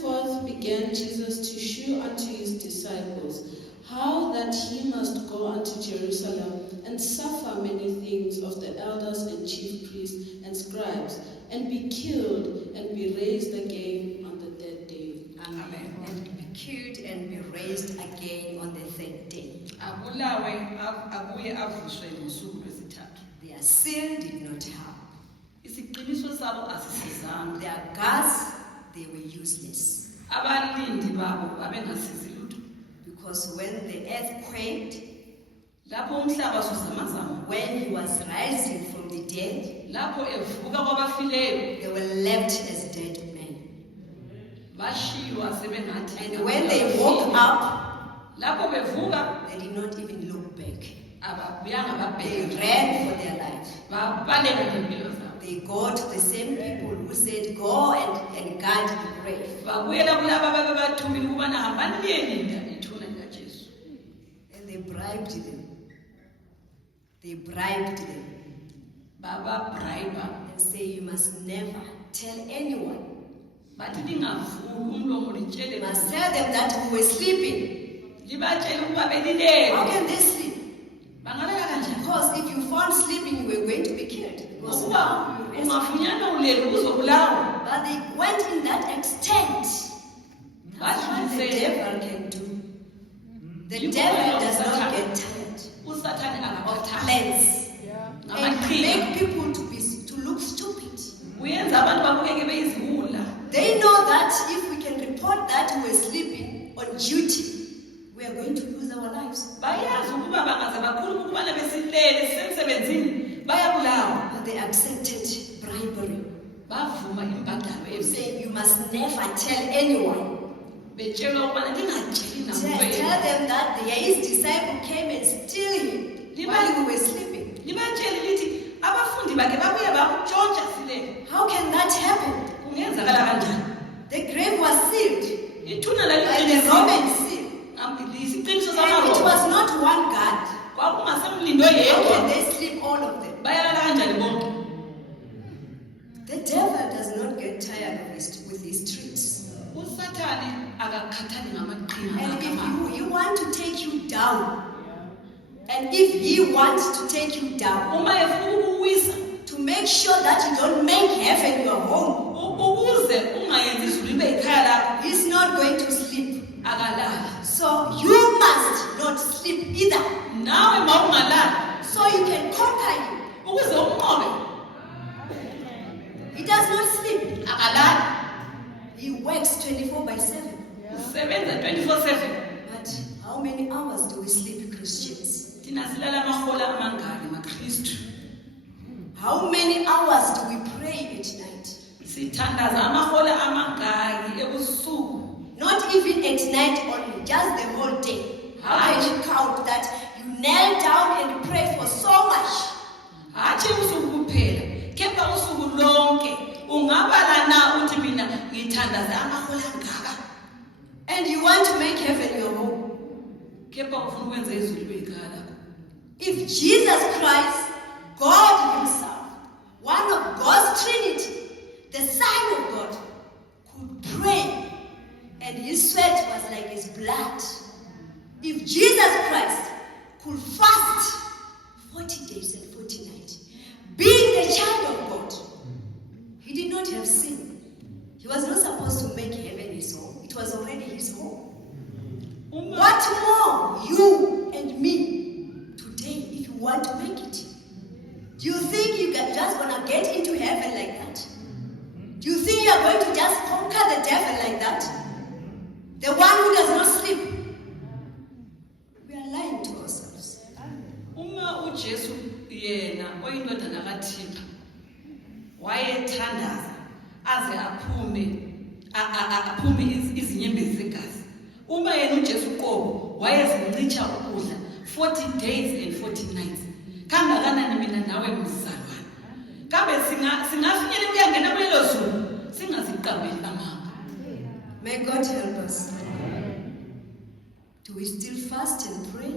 forth began Jesus to shew unto his disciples how that he must go unto Jerusalem and suffer many things of the elders and chief priests and scribes, and be killed and be raised again on the third day. Amen. And be killed and be raised again on the third day. Their sin did not help. Their guards, they were useless. Because when the earth quaked, when he was rising from the dead, they were left as dead men. And when they woke up, they did not even look back. They ran for their life. They go to the same people who said, go and guard the grave. And they bribed them. They bribed them. And say, you must never tell anyone. You must tell them that we were sleeping. How can they sleep? Because if you found sleeping, you were going to be killed. Because now you but they went in that extent. That's what the devil can do. The devil does not get tired of plans. And make people to look stupid. They know that if we can report that we're sleeping on duty, we are going to lose our lives. But they accepted bribery. Saying you must never tell anyone. Tell them that his disciple came and stole him while we were sleeping. How can that happen? Kungenzakala kanjani? The grave was sealed Ithuna by the laliqinisiwe. Roman seal. Isiqiniso And it samaRoma. was not one guard. Kwakungasemlindo How can yedwa. they sleep, all of them? Bayalala kanjani bonke? The devil does not get tired of with his tricks. uSathane akakhathali ngamaqhinga And akhe. if you want to take you down, and if he wants to take you down, Uma efuna ukuwisa to make sure that you don't make heaven your home, ukuze ungayenzi izulu libe ikhaya lakho, he's not going to sleep. akalali. So you must not sleep either. Nawe mawungalali So you can conquer him. ukuze umnqobe. He does not sleep. Akalali. He works 24/7. Usebenza 24/7. But how many hours do we sleep, Christians? Thina silala amahola amangaki maKristu? How many hours do we pray at night? Sithandaza amahola amangaki ebusuku? Not even at night only, just the whole day. How can you count that you kneel down and pray for so much? Hathi usuku kuphela, kepha usuku lonke ungabala na uthi mina ngithandaza amahola angaka. And you want to make heaven your home. Kepha ufuna ukwenza izulu libe ikhaya lakho. If Jesus Christ, God himself, one of God's Trinity, the Son of God, could pray and his sweat was like his blood. If Jesus Christ could fast 40 days and 40 nights, being the child of God, he did not have sin. He was not supposed to make heaven his home. It was already his home. What more you and me today if you want to make it? Do you think you are just going to get into heaven like that? Do you think you are going to just conquer the devil like that? The one who does not sleep? We are lying to ourselves. Uma uJesu yena oyindodana kaThixo wayethandaza aze aphume izinyembezi zegazi. Uma yena uJesu qobo wayezincicha ukudla 40 days and 40 nights. Kangakanani mina nawe mzalwane? Kambe singafinyela ukuyangena kulelo zulu singaziqambeli amanga. May God help us. Do we still fast and pray?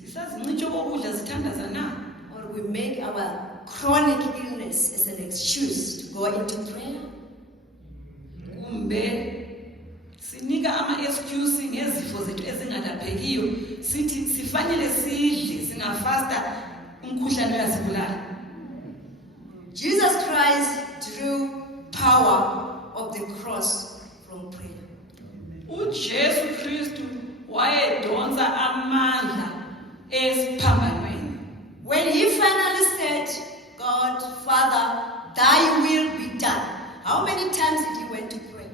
Sisazincicha ukudla sithandaza na? Or we make our chronic illness as an excuse to go into prayer? Kumbe sinika ama-excuse ngezifo zethu ezingalaphekiyo sithi sifanele sidle singafasta umkhuhlane uyasibulala. Jesus Christ drew power of the cross from prayer. uJesu Kristu wayedonsa amandla esiphambanweni. When he finally said, God, Father, thy will be done, how many times did he went to pray?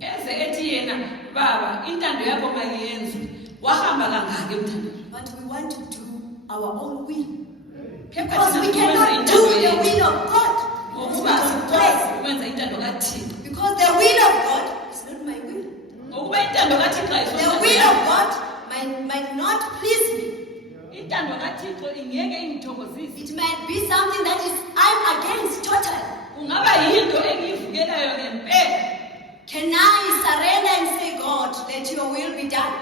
Eze ethi yena baba intando yakho mayenziwe wahamba kangaki emthandweni? But we want to do our own will. Kepha Because we thina cannot sikwenza do intando the yethu. will of God. Ngokuba sikwazi ukwenza intando kaThixo. Because the will of God is not my will. Ngokuba intando kaThixo The will of God might not please me. Intando kaThixo ingeke ingithokozise. It might be something that is I'm against totally. Kungaba yinto engiyivukelayo ngempela. Can I surrender and say, God, let your will be done?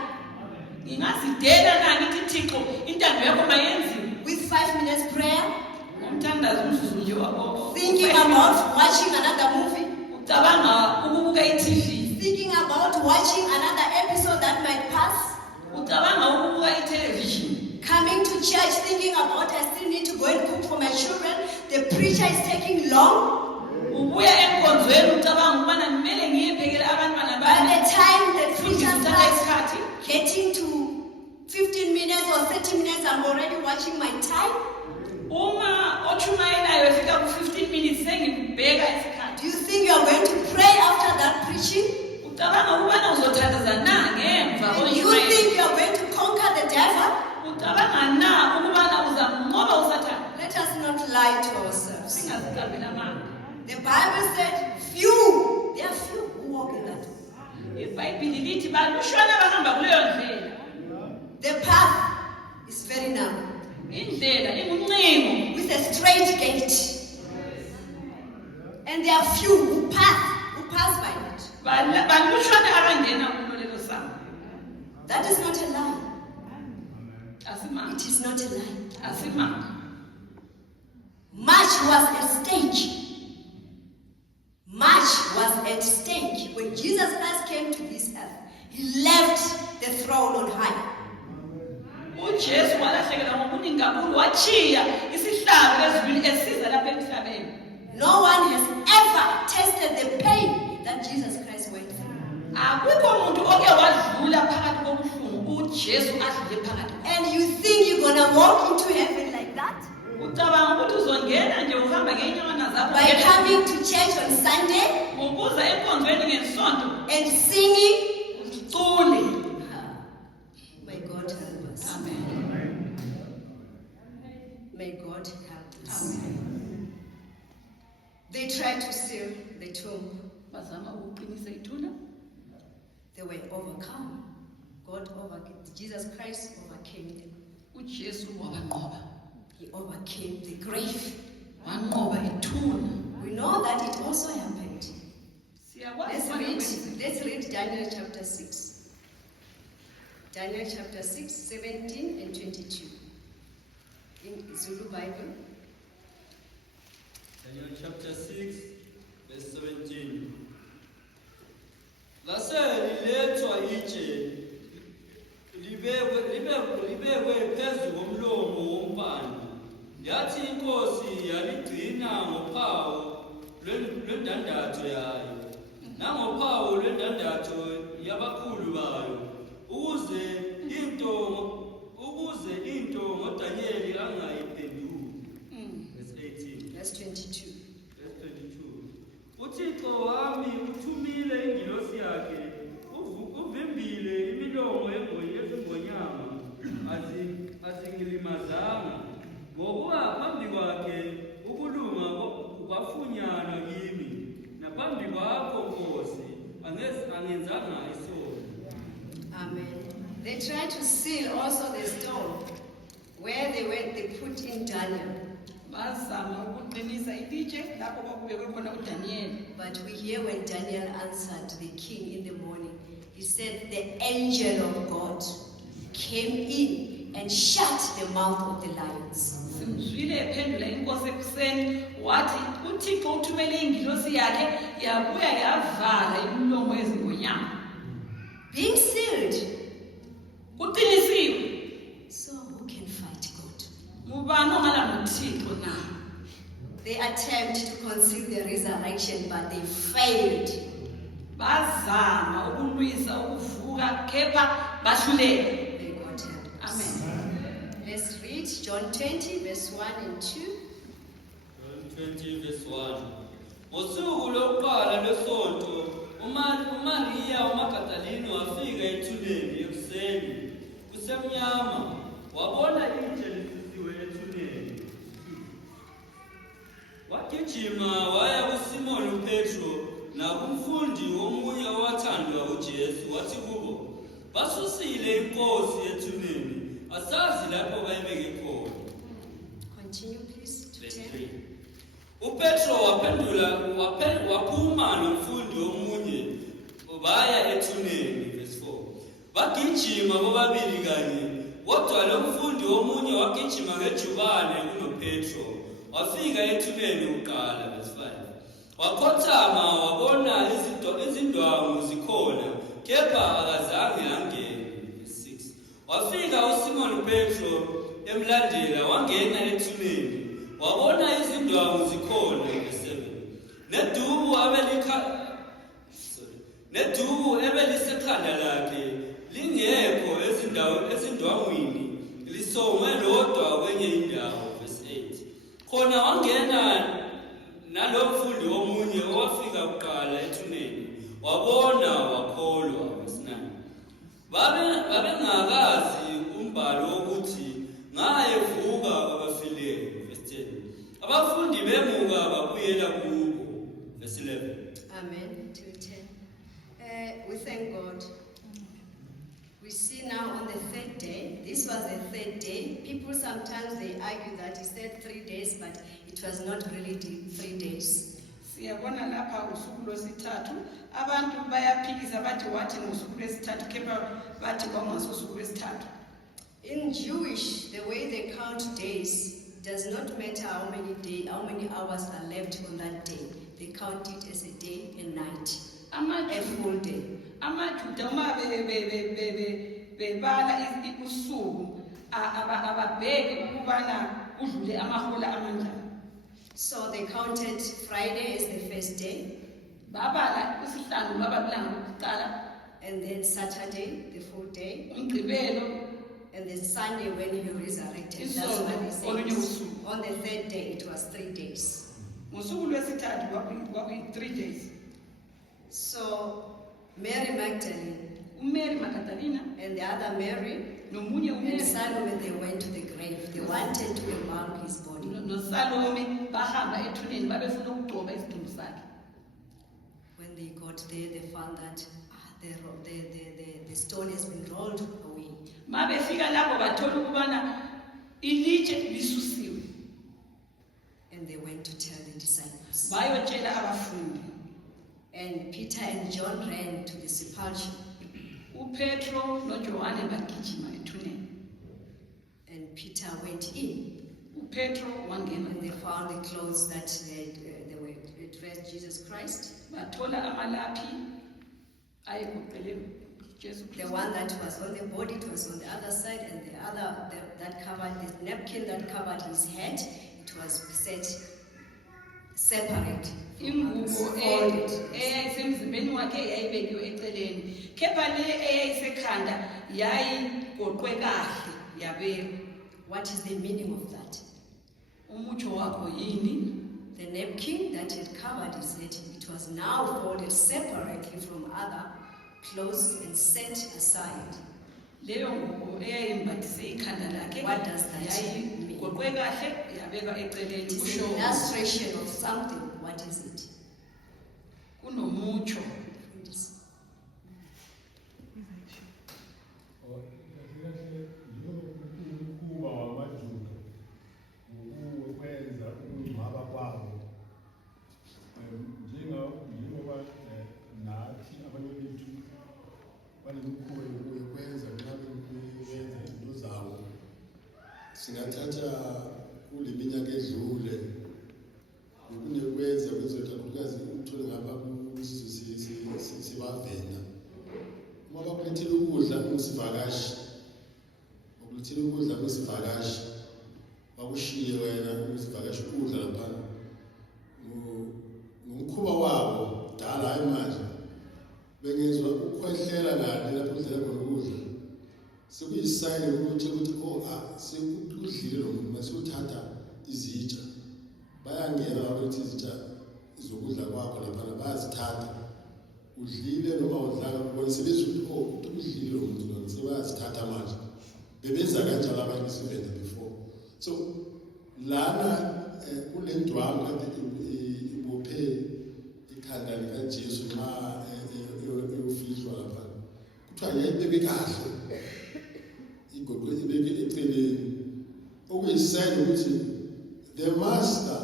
Ngingazidela na ngithi Thixo intando yakho mayenziwe. With 5 minutes prayer, Ngomthandazo umzuzu nje wabo. thinking about watching another movie, Ucabanga ukubuka iTV. thinking about watching another episode that might pass, Ucabanga ukubuka itelevision. coming to church thinking about I still need to go and cook for my children, the preacher is taking long. Ubuya enkonzweni ucabanga ubana kumele ngiyephekela abantwana By bami. the time the preacher Uthatha starts isikhathi. getting to 15 minutes or 30 minutes, I'm already watching my time. Uma ochumayelayo efika ku-15 minutes sengibheka isikhathi. Do you think you are going to pray after that preaching? Ucabanga ukubana uzothandaza na ngemva And you kokushumayela? think you are going to conquer the devil? Ucabanga na ukubana uzamnqoba usathane? Let us not lie to ourselves. Singazicambeli amanga. The Bible said, few, there are few who walk in that way. iBhayibhili lithi balushwana abahamba kuleyo ndlela. The path is very narrow, Indlela inguncingo with a straight gate. And And there are few who pass by it. balutshwane abangena kulo lelo sango. That is not a lie. Asimanga. It is not a lie. Asimanga. Much was at stake. Much was at stake. When Jesus Christ came to this earth, he left the throne on high. uJesu walahlekelwa ngokuningi kakhulu wachiya isihlalo ezulwini esiza lapha emhlabeni. No one has ever tasted the pain that Jesus Christ went through. Akukho umuntu oke wadlula phakathi kobuhlungu uJesu adlule phakathi. And you think you're gonna walk into heaven like that? Ucabanga ukuthi uzongena nje uhamba ngeenyamana zakho By coming to church on Sunday ngokuza enkonzweni ngesonto and singing? ucule. May God help us. Amen. May God help us. Amen. They tried to seal the tomb. Bazama ukuqinisa ithuna. They were overcome. God overcame. Jesus Christ overcame them. uJesu wabanqoba. He overcame the grave. Wanqoba ithuna. We know that it also happened. Siyakwazi Let's read Daniel chapter 6. Daniel chapter 6, 17 and 22. In Zulu Bible. Daniel chapter 6, verse 17. Laselilethwa itshe libekwe phezu komlomo wompande. Yathi inkosi yaligcina ngophawu lwendandatho yayo nangophawu lwendandatho yabakhulu bayo ukuze into ngoDanieli angayiphenduli. Verse 18. Verse 22. Verse 22. uThixo wami uthumile ingilosi yakhe uvimbile imilomo yezingonyama azingilimazanga ngokuba phambi kwakhe ukulunga kwafunyana kimi naphambi kwakho Nkosi angenzanga isono. Amen. They tried to seal also the stone where they put in Daniel. Bazama ukuqinisa ilitshe lapho kwakubekwe khona uDaniel. But we hear when Daniel answered the king in the morning, he said the angel of God came in and shut the mouth of the lions. Simzwile ephendula inkosi ekuseni wathi uThixo uthumele ingilosi yakhe yabuya yavala imilomo yezingonyama. Being sealed. Kuqinisiwe. So who can fight God? Ngubani ongalwa noThixo na? They attempt to conceal the resurrection, but they failed. Bazama ukulwisa ukuvuka kepha bahluleka. May God help us. Amen. Let's read John 20, verse 1 and 2. John 20 verse 1. Ngosuku lokuqala lwesonto uMaria uMagadalini wafika ethuneni ekuseni kusemnyama wabona itshe lisisiwe ethuneni. Wagijima waya kuSimoni uPetro nakumfundi omunye owathandwa uJesu wathi kubo, basusile inkosi ethuneni asazi lapho bayibeke khona. Continue please to Verse 10. 3. uPetro waphendula waphuma nomfundi omunye baya ethuneni. Verse 4. Bagijima bobabili kanye kodwa lo mfundi omunye wagijima ngejubane kunoPetro wafika ethuneni uqala. Verse 5. Wakhothama wabona izindwangu zikhona kepha akazange angene. Verse 6. Wafika uSimon Petro emlandela wangena ethuneni wabona izindwangu zikhona. Verse 7. Nedubu ebelisekhanda lakhe lingekho ezindwangwini lisongwe lodwa kwenye indawo. Verse 8. Khona wangena nalo mfundi omunye owafika kuqala ethuneni wabona wakholwa. Verse 9. Babengakazi umbhalo wokuthi ngayevuka kwabafileyo. Verse 10. Abafundi bemuka babuyela kubo. Verse 11. Amen. Till 10. We thank God. We see now on the third day. This was the third day. People sometimes they argue that he said 3 days, but it was not really 3 days. Siyabona lapha usuku lwesithathu abantu bayaphikisa bathi wathi ngosuku lwesithathu kepha bathi kwangasosuku lwesithathu. In Jewish, the way they count days does not matter how many hours are left on that day. They count it as a day and night, a full day. AmaJuda uma bebala usuku ababheki ukubana udlule amahola amanjani. So they counted Friday as the first day, babala usihlanu babalanga lokuqala, and then Saturday, the full day, umgqibelo, and then Sunday when he resurrected. That's what they say. On the third day, it was 3 days. Ngosuku lwesithathu kwakuyi 3 days. So Mary Magdalene, Mary Magdalena, and the other Mary, and Salome, they went to the grave. They wanted to embalm his body. noSalome bahamba ethuneni babefuna ukugcoba isidumbu sakhe. When they got there, they found that the stone has been rolled away. Mabefika lapho bathola ukubana ilitshe lisusiwe. And they went to tell the disciples. Bayotshela abafundi. And Peter and John ran to the sepulchre. uPetro noJohane bagijima ethuneni. And Peter went in. uPetro wangena. And they found the clothes that they were dressed Jesus Christ. Bathola amalaphi ayegoqele Jesu Christ. The one that was on the body, it was on the other side, and the other that covered the napkin that covered his head, it was set separate. Ingubo eyayisemzimbeni wakhe yayibekiwe eceleni, kepha le eyayisekhanda yayigoqwe kahle yabekwa. What is the meaning of that? Umutsho wakho yini? The napkin that had covered his head, it was now folded separately from other clothes and set aside. Leyo ngubo eyayimbathise ikhanda lakhe. What does that mean? Yayigoqwe kahle yabekwa eceleni. It is an illustration of something. What is it? Kunomutsho. Ukuba wamaJuda ukwenza ukungcwaba kwabo njengoba nathi abanye bethu banemikhuba yokwenza benza izinto zabo. Singathatha kule minyaka edlule kunekwenza kwezokakhulukazi uthole ngapha sibavena uma bakulethela ukudla kusivakashi, bakulethela ukudla kusivakashi, bakushiye wena kusivakashi ukudla lapha ngomkhuba wabo dala hayi manje bengezwa ukukhwehlela kahle lapho udlela khona ukudla sekuyisayini ukuthi sekudlile lo muntu masuthatha izitsha bayangena babethi izitsha izokudla kwakho lapha bayazithatha udlile noma udlala ubona sebezwe ukuthi udlile lo muntu sebazithatha manje bebenza kanjalo abantu besivenda before. So lana kule ndwangu kade ibophe ikhanda likaJesu nxa eyofihlwa lapha kuthiwa yayibeke kahle igoqwe ibeke eceleni okuyisayini ukuthi the master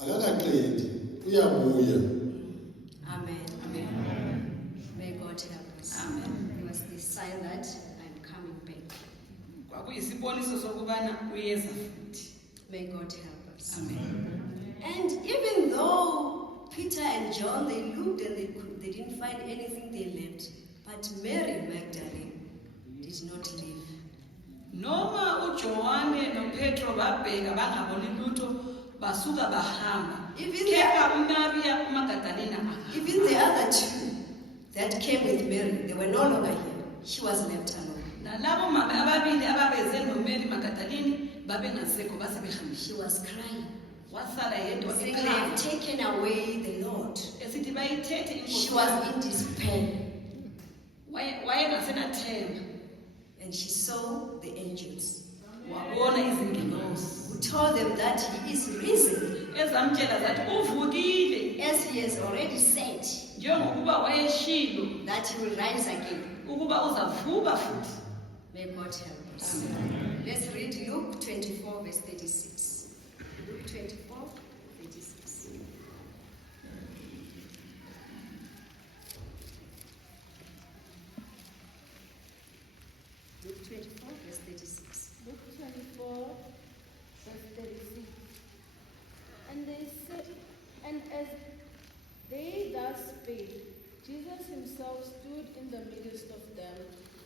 akakaqedi uyabuya. Amen. Amen. May God help us. Amen. It was the sign that I'm coming back. Kwakuyisiboniso sokubana uyeza futhi. May God help us. Amen. And even though Peter and John, they looked and they didn't find anything, they left. But Mary Magdalene did not leave. Noma uJohane noPetro babheka bangaboni lutho basuka bahamba. Kepha uMaria uMagdalena Even the other two that came with Mary, they were no longer here. She was left alone. nalabo mama ababili ababeze noMary Magdalene babengasekho base behambile. She was crying. Wasala yedwa Saying they have taken away the Lord. esithi bayithethe She was in despair. wayengasenathemba. And she saw the angels Wabona izingilosi who told them that he is risen, ezamtshela zathi uvukile, as he has already said, njengokuba wayeshilo that he will rise again. ukuba uzavuka futhi. May God help us. Let's read Luke 24, verse 36. Luke 24, 36. Jesus himself stood in the midst of them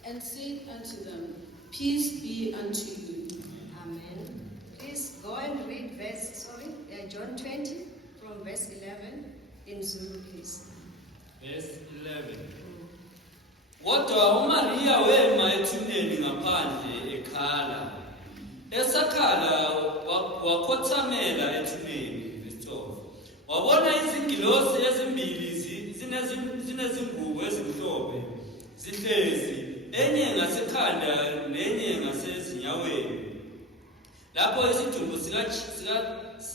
and said unto them, Peace be unto you. Amen. Please go and read John 20 from verse 11 in Zulu, please. Verse 11. Kodwa uMaria wema ethuneni ngaphandle ekhala. Esakhala wakhothamela ethuneni. Verse 12. Wabona izingilosi ezimbili zinezingubo ezimhlophe zihlezi, enye ngasekhanda nenye ngasezinyaweni. Lapho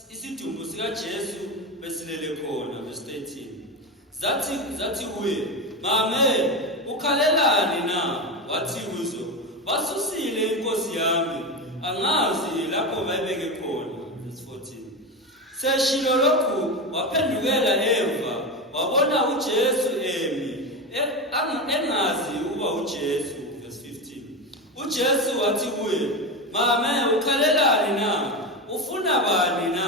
isidumbu sikaJesu besilele khona. Verse 13. Zathi kuye, Mame, ukhalelani na? Wathi kuzo, basusile inkosi yami, angazi lapho bayibeke khona. Verse 14. Seshilo lokhu waphendukela emva, wabona uJesu emi, engazi ukuba uJesu. Verse 15. uJesu wathi kuye, Mame, ukhalelani na? Ufuna bani na?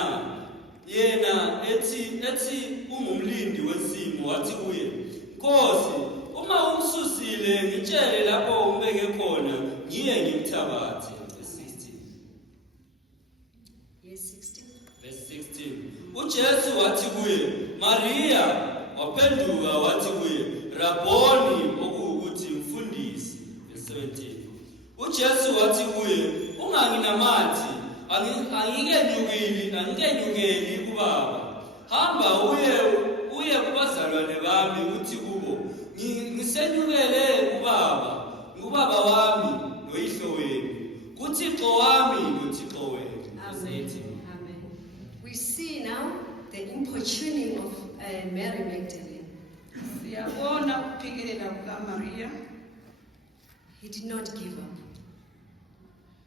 Yena ethi ungumlindi wesimo, wathi kuye, Nkosi, uma umsusile ngitshele lapho umbeke khona, ngiye ngimthabathe. Verse 16. Verse 16. uJesu wathi kuye, Maria. Waphenduka wathi kuye, Rabboni, okuwukuthi mfundisi. Verse 17. uJesu wathi kuye, unganginamathi, angikenyukeli kubaba. Hamba uye kubazalwane bami uthi kubo, ngisenyukele kubaba wami noyihlo wenu, kuThixo wami noThixo wenu. Amen. We see now the importuning of Mary Magdalene. Siyabona ukuphekelela kukaMaria. He did not give up.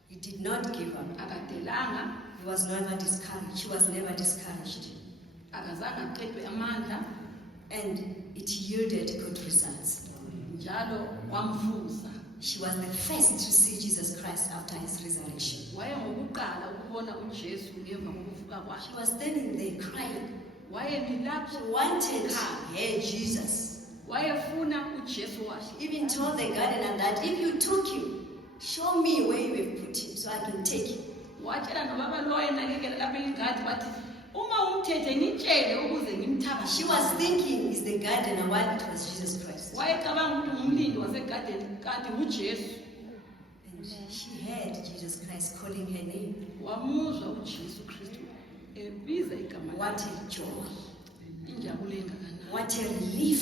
He did not give up. Akadelanga. He was never discouraged. She was never discouraged. Akazange aqedwe amandla. And it yielded good results. Njalo wamvusa. She was the first to see Jesus Christ after his resurrection. Wayengokuqala ukubona uJesu ngemva kokuvuka kwakhe. She was standing there crying. Wayemilapho. She wanted her Jesus. Wayefuna uJesu wakhe. Even told the gardener that if you took him, show me where you have put him so I can take him. Watshela nobaba lo enakekela lapha ingadi wathi uma umthethe ngitshele ukuze ngimthabathe. She was thinking is the gardener while it was Jesus Christ. Wayecabanga ukuthi ngumlindi wasegadeni kanti uJesu. And she heard Jesus Christ calling her name. Wamuzwa uJesu Kristu ebiza igama. What a joy. Injabulo engakanani. What a relief.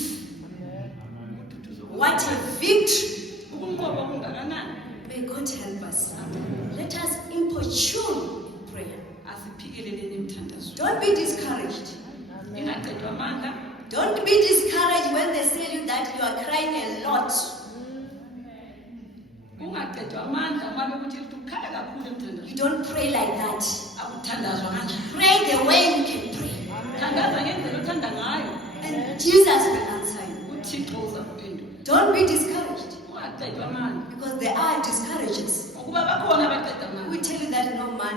What a victory. Ukunqoba kungakanani. May God help us. Let us importune in prayer. Don't be discouraged. Don't be discouraged when they tell you that you are crying a lot. You don't pray like that. Pray the way you can pray. And Jesus will answer you. Don't be discouraged. Because there are discouragers. We tell you that no man,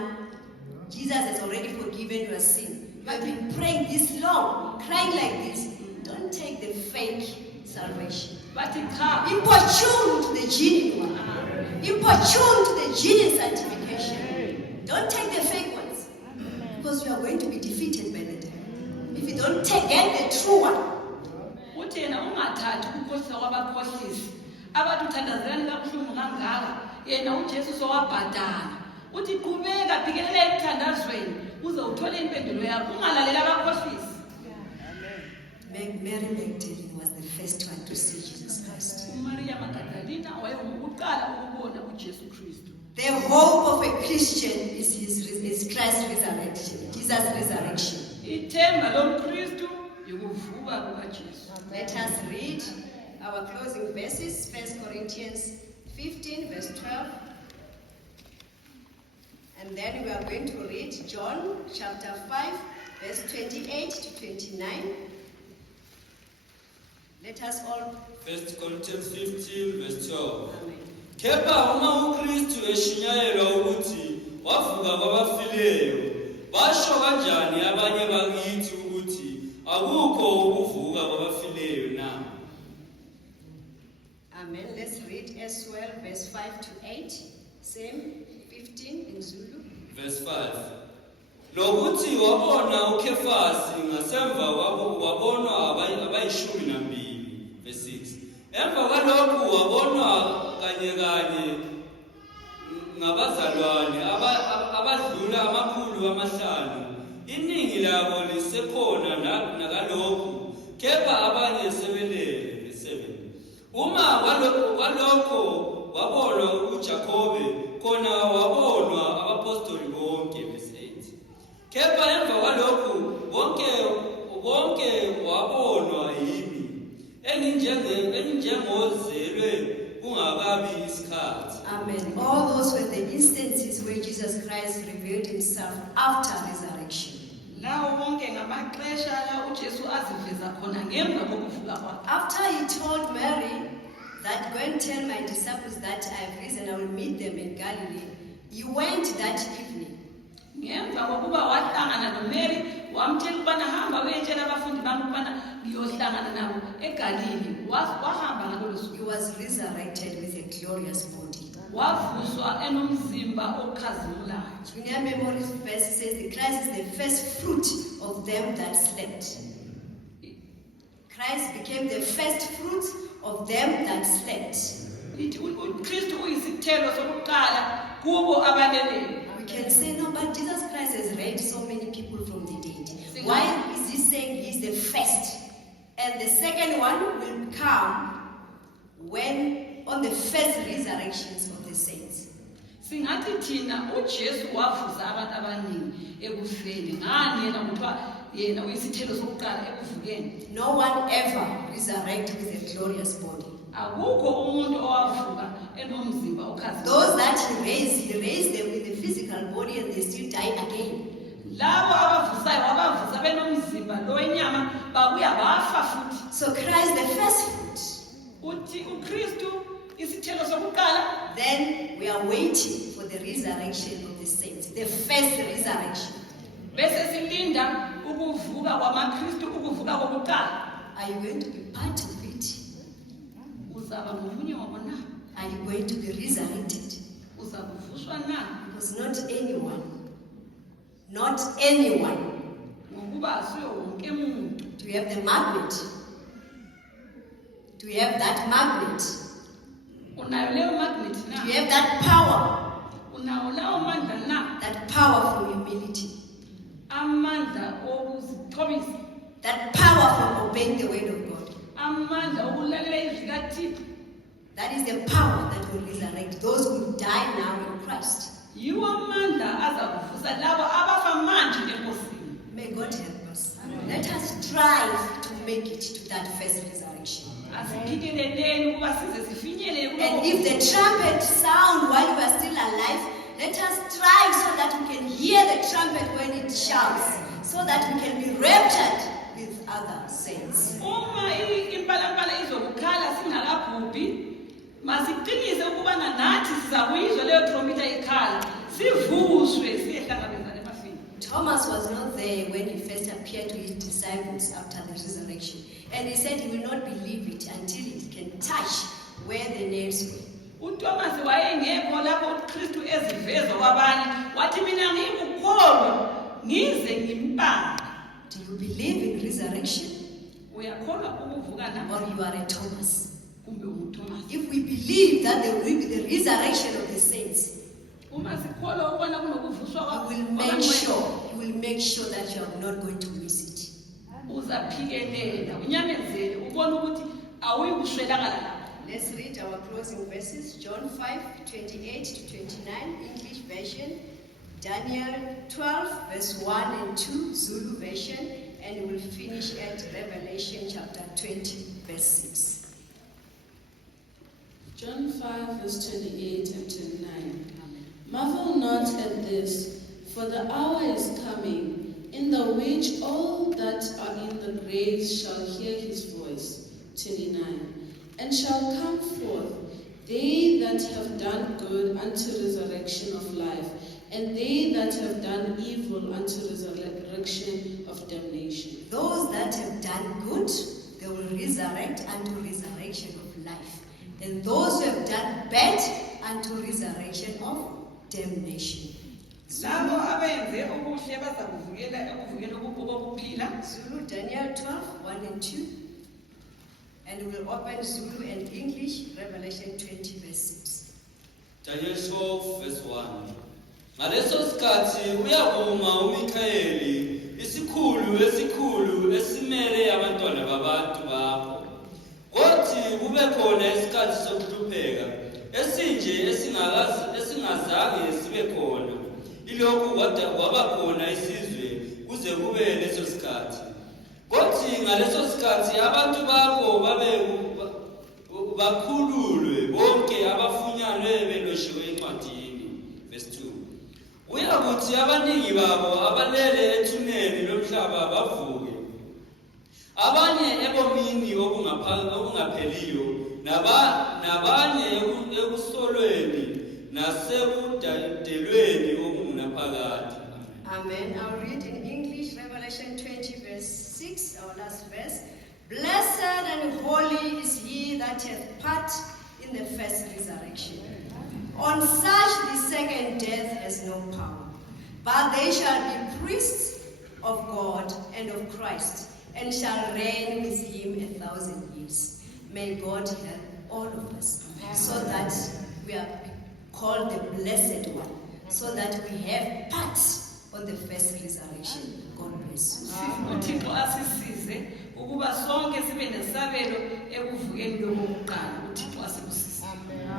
Jesus has already forgiven your sin. You have been praying this long, crying like this. Don't take the fake salvation. Importune to the genuine one. Importune to the genuine sanctification. Don't take the fake ones. Because you are going to be defeated by the devil. If you don't get the true one. Abantu thandazani kabuhlungu kangaka yena uJesu sowabhadala uthi qhubeka phikelela emthandazweni uze uthole impendulo yakho ungalalela abakhohlisi. Mary Magdalene was the first one to see Jesus Christ. Maria Magdalena wayengokuqala ukubona uJesu Kristu. The hope of a Christian is Christ's resurrection, Jesus' resurrection. Ithemba lomKristu yikuvuka kukaJesu. Let us read our closing verses, 1 Corinthians 15, verse 12. And then we are going to read John chapter 5, verse 28 to 29. Let us all. 1 Corinthians 15, verse 12. Kepha uma uKristu eshunyayelwa ukuthi wavuka kwabafileyo, basho kanjani abanye bakithi ukuthi akukho ukuvuka kwabafileyo na? Amen. Let's read as well verse 5 to 8. Same, 15 in Zulu. Verse 5. Lokuthi wabona uKefasi ngasemva wabonwa abayishumi nambili. Verse 6. Emva kwalokhu wabonwa kanye ngabazalwane abadlula 500. Iningi labo lisekhona nakalokhu, kepha abanye sebelele. Verse 7. Uma kwalokho wabonwa uJakobe, khona wabonwa abapostoli bonke. Verse 8. Kepha emva kwalokhu bonke wabonwa yimi, enginjengozelwe kungakabi isikhathi. Amen. All those were the instances where Jesus Christ revealed himself after resurrection. After he told Mary that go and tell my disciples that I have risen, I will meet them in Galilee, he went that evening. He was resurrected with a glorious body. Junior Memories verse says the Christ is the first fruit of them that slept. Christ became the first fruit of them that slept. We can say, no, but Jesus Christ has raised so many people from the dead. Why is he saying he's the first? And the second one will come when on the first resurrections of the saints. No one ever resurrected with a glorious body. Those that he raised them with a physical body and they still die again. So Christ the first fruit. Then we are waiting for the resurrection of the saints, the first resurrection. Are you going to be part of it? Are you going to be resurrected? Because not anyone. Do you have the magnet? Do you have that magnet? Do you have that power? That power for humility. That power for obeying the word of God. That is the power that will resurrect those who die now in Christ. May God help us. Let us strive to make it to that first resurrection. And if the trumpet sound while we are still alive, let us strive so that we can hear the trumpet when it shouts, so that we can be raptured with other saints. Thomas was not there when he first appeared to his disciples after the resurrection. And he said he will not believe it until he can touch where the nails were. Do you believe in resurrection? Or you are a Thomas? If we believe that there will be the resurrection of the saints, you will make sure that you are not going to miss it. Let's read our closing verses. John 5:28 to 29, English version. Daniel 12, verse 1 and 2, Zulu version. And we'll finish at Revelation chapter 20, verse 6. John 5, verse 28 and 29. Marvel not at this, for the hour is coming, in the which all that are in the graves shall hear his voice. 29. And shall come forth, they that have done good unto resurrection of life, and they that have done evil unto resurrection of damnation. Those that have done good, they will resurrect unto resurrection of life. and those who have done bad unto resurrection of damnation. labo abenze okuhle bazakuvukela ekuvukela okuphila. Zulu, Daniel 12, 1 and 2. And we'll open Zulu and English, Revelation 20, verse 6. Daniel 12 verse 1. Ngaleso sikhathi uyakuma uMikhayeli esikhulu esimele abantwana babantu bakho. Kothi kube khona isikhathi sokuhlupheka esinje esingazange sibe khona. Ilokhu kwaba khona isizwe kuze kube leso sikhathi. Kothi ngaleso sikhathi abantu bakho bakhululwe bonke abafunyanwe beloshiwe encwadini. Verse 2. Uyakuthi abaningi babo abalele ethuneni lomhlaba bavuke, abanye ebomini obungapheliyo, nabanye ekusolweni nasekudadelweni okungunaphakade. Amen. I'll read in English, Revelation 20, verse 6, our last verse. Blessed and holy is he that hath part in the first resurrection. On such the second death has no power, but they shall be priests of God and of Christ, and shall reign with him 1,000 years. May God help all of us, so that we are called the blessed one, so that we have part on the first resurrection. God bless you. uThixo asisize ukuba sonke sibe nesabelo ekuvukeni lokuqala. uThixo asibusise. Amen.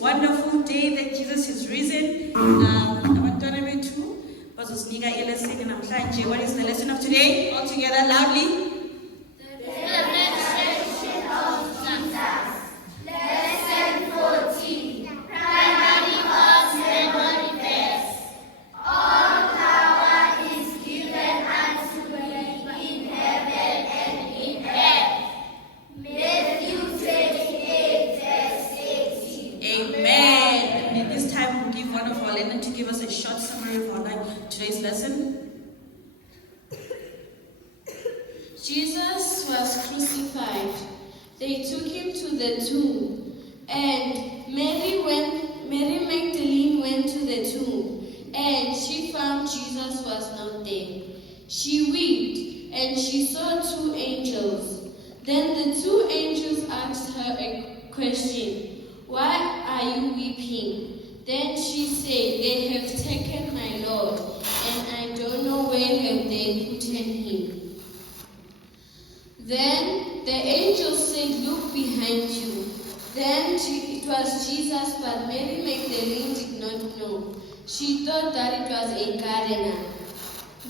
Wonderful day that Jesus is risen. Abantwana bethu bazosinika ilesson namhlanje. What is the lesson of today? All together loudly. Jesus was crucified. They took him to the tomb, and Mary Magdalene went to the tomb, and she found Jesus was not there. She wept, and she saw two angels. Then the two angels asked her a question. Why are you weeping? Then she said, they have taken my Lord, and I don't know where have they put him. Then the angel said, "Look behind you." Then it was Jesus, but Mary Magdalene did not know. She thought that it was a gardener.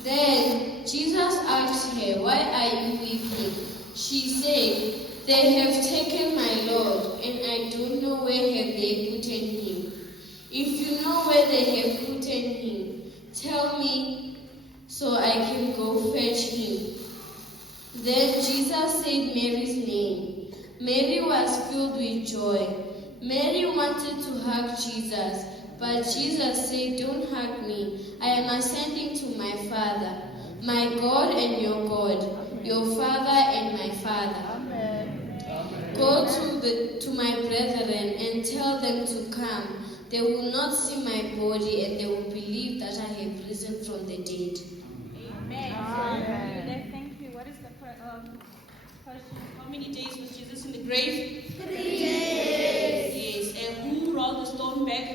Then Jesus asked her, "Why are you weeping?" She said, "They have taken my Lord, and I don't know where have they put him. If you know where they have put him, tell me so I can go fetch him." Then Jesus said Mary's name. Mary was filled with joy. Mary wanted to hug Jesus, but Jesus said, "Don't hug me. I am ascending to my Father, my God and your God, your Father and my Father. Go to my brethren and tell them to come. They will not see my body, and they will believe that I have risen from the dead." Amen. Thank you. What is the question? How many days was Jesus in the grave? 3 days. Yes. And who rolled the stone back?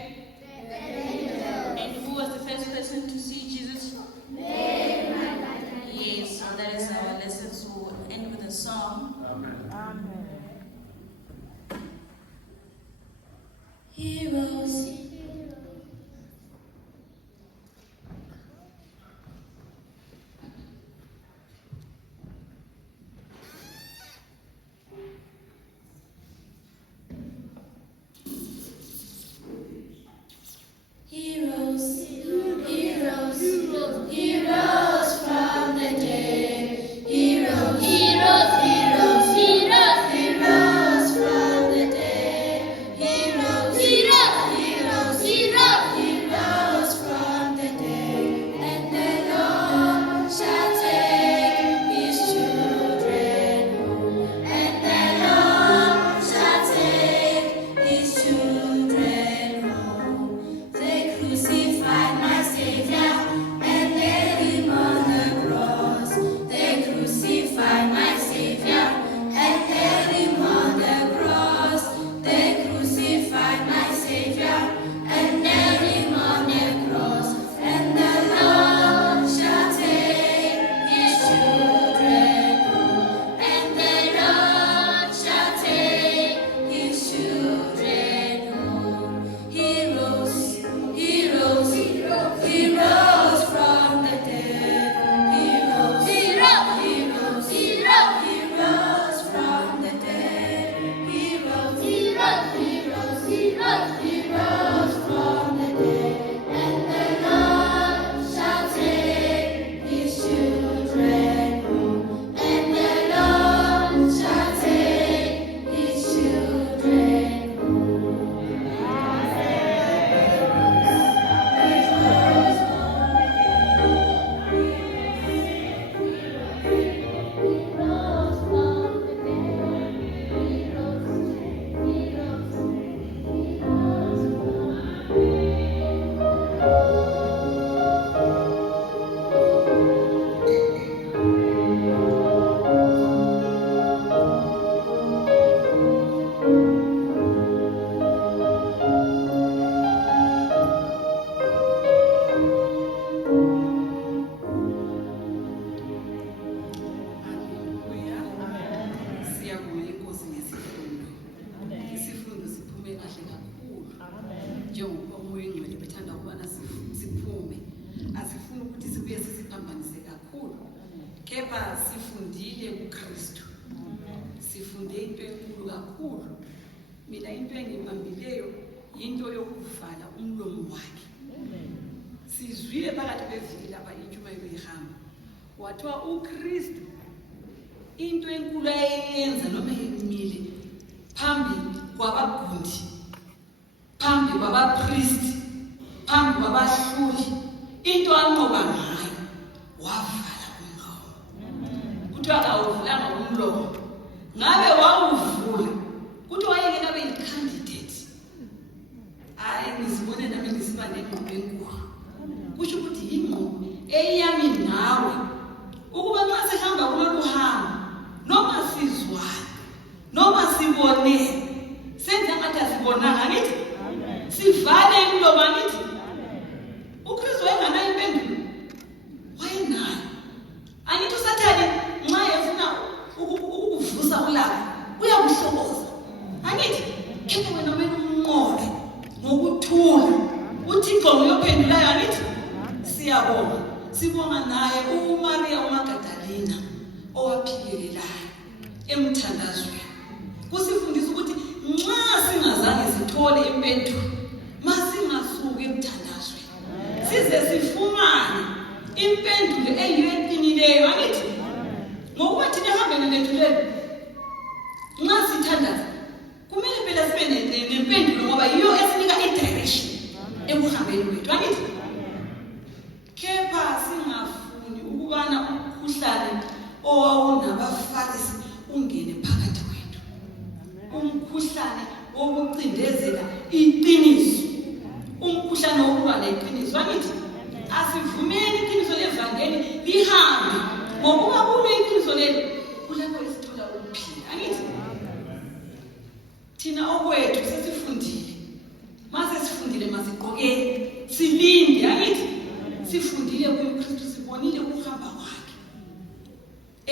And who was the first person to see Jesus? Mary Magdalene. Yes. So that is our lesson. So we'll end with a song. Amen. Heroes. Heroes, heroes, heroes from the dead. Heroes, heroes, heroes, heroes, heroes from the dead. Heroes, heroes, heroes, heroes, heroes from the dead. And the Lord shall take his children home. And the Lord shall take his children home. They crucified my Savior and laid him on the cross. They crucified my Savior and laid him on the cross. They crucified my Savior and nailed him on the cross. And the Lord shall take his children home. And the Lord shall take his children home. Heroes, heroes, heroes from the dead. Heroes, heroes, heroes, heroes from the dead. Heroes, heroes, heroes, heroes from the dead. And the Lord shall take his children home. And the Lord shall take his children Siyabonga inkosi ngesifundo. Isifundo siphume kahle kakhulu. Njengoba umoya engcwele bethanda ukubana siphume. Asifuni ukuthi sibuye sisiphambanise kakhulu. Kepha sifundile kuKristu. Sifunde into enkulu kakhulu. Mina into engibambileyo into yokuvala umlomo wakhe. Sizwile phakathi kwevili lapha intshumayelo ihamba. Wathiwa uKristu into enkulu ayenza noma yimile phambi kwabagundi, phambi kwabapristi, phambi kwabahluli, into anqoba ngayo wavala umlomo. Kuthiwa awuvulanga umlomo, ngabe wawuvula kuthi wayengena abe yi-candidate. Hayi ngizibone nami ngisiba nengqondo enkulu. Kusho ukuthi yingqondo eyami nawe ukuba nxa sihamba kulolu hambo noma sizwana noma sibone senze ngathi asibonanga ngithi sivale imlomo ngithi uKristu wayenganayo impendulo wayenayo. Angithi usathane nxa efuna angithi kepha wena kumele unqobe ngokuthula uThixo uyophendulayo angithi siyabonga sibonga naye uMaria uMagadalena owaphikelelayo emthandazweni kusifundisa ukuthi nxa singazange sithole impendulo masingasuki emthandazweni size sifumane impendulo eyiyo eqinileyo angithi ngokuba thina ehambeni lethu lelo nxa sithandaza kumele phela sibe nempendulo ngoba yiyo esinika i-direction ekuhambeni kwethu angithi kepha singafuni ukubana umkhuhlane owawunabafarisi ungene phakathi kwethu umkhuhlane wokucindezela iqiniso umkhuhlane wokuba neqiniso angithi asivumeni iqiniso levangeli lihambe ngokuba kulo iqiniso leli kulapho esithola ukuphila angithi thina okwethu sesifundile mase sifundile masigqokeni silinde angithi sifundile kuKristu sibonile ukuhamba kwakhe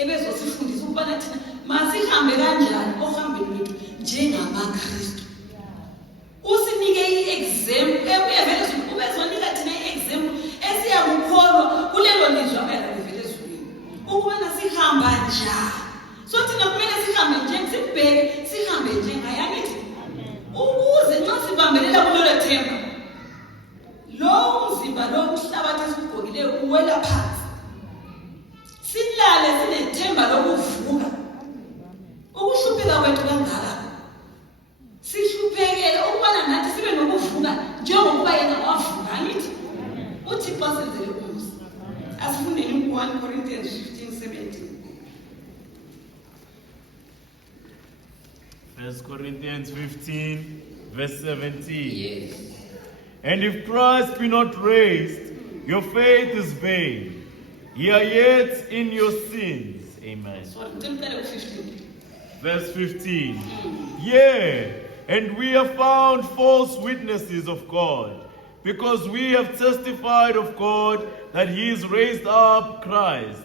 ebezosifundisa ukubana thina masihambe kanjani ohambeni lwethu njengamaKristu usinike i-example uyavele ubezonika thina i-example esiyakukholwa kulelo lizwi abayalivele ezulwini ukubana sihamba njani so thina kumele sihambe sibheke sihambe njengaye angithi ukuze nxa sibambelela kulelo themba lo mzimba lo mhlabathi esigqokileyo uwela phansi silale sinethemba lokuvuka ukuhlupheka kwethu kangaka sihluphekele ukubana nathi sibe nokuvuka njengokuba yena wavuka angithi uThixo asenzele umusa asifundeni 1 Corinthians 15:17 1 Corinthians 15 verse 17. Yes. And if Christ be not raised, your faith is vain. Ye are yet in your sins. Amen. Verse 15. Yea, and we have found false witnesses of God, because we have testified of God that he is raised up Christ,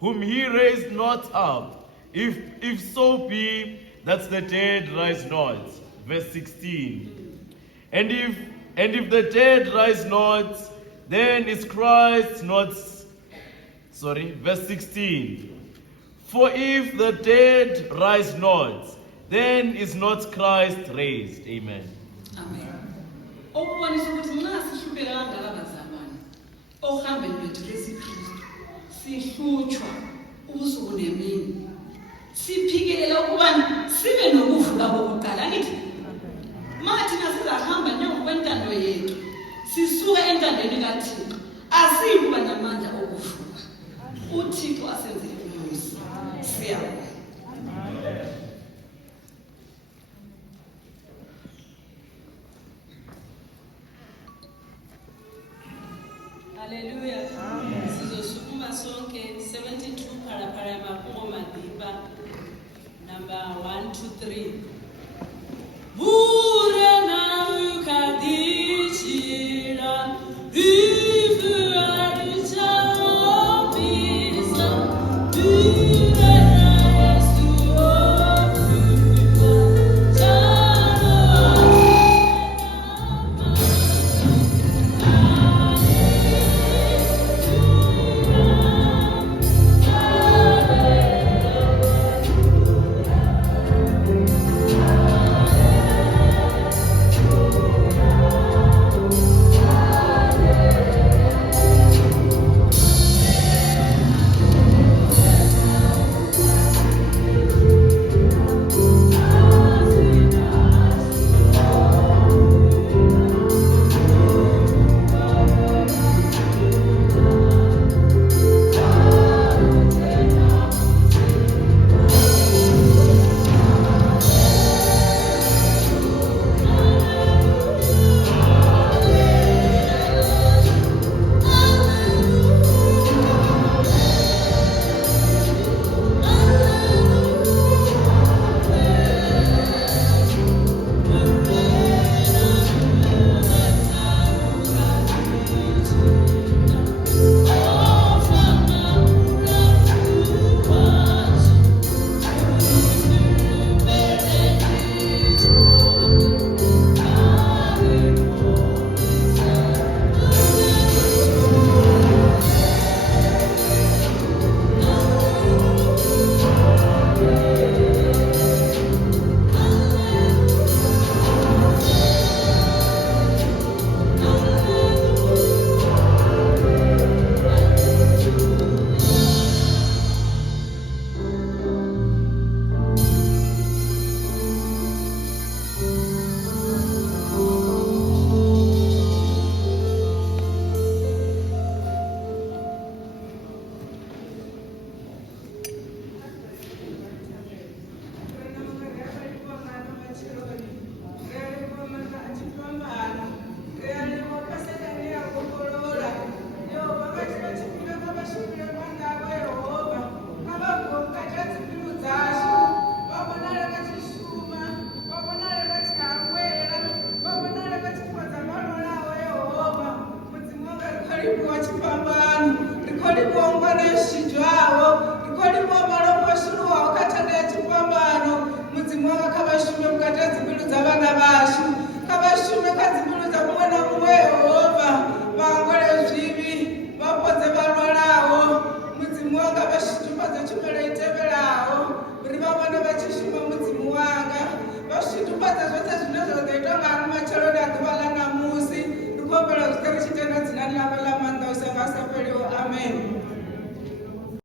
whom he raised not up, if so be that the dead rise not. Verse 16. And if the dead rise not, then is Christ not. Verse 16. For if the dead rise not, then is not Christ raised. Amen. Amen. Okubonisa ukuthi nxa sihlupheka kangaka bazalwane ohambeni lwethu lesiKristu sihlutshwa ubusuku nemini siphikelela ukubana sibe nokuvuka kokuqala angithi mathina sizahamba njengokwentando yethu sisuka entandweni kaThixo asikuba namandla okuvuka uThixo asenzele umusa siyabonga. Hallelujah. Sizosukuma sonke 72 parapara mapungo madiba number 1 to 3. Bure na ukadichira rifu adicha opisa bure na Yesu ofuka xipambano ri kholi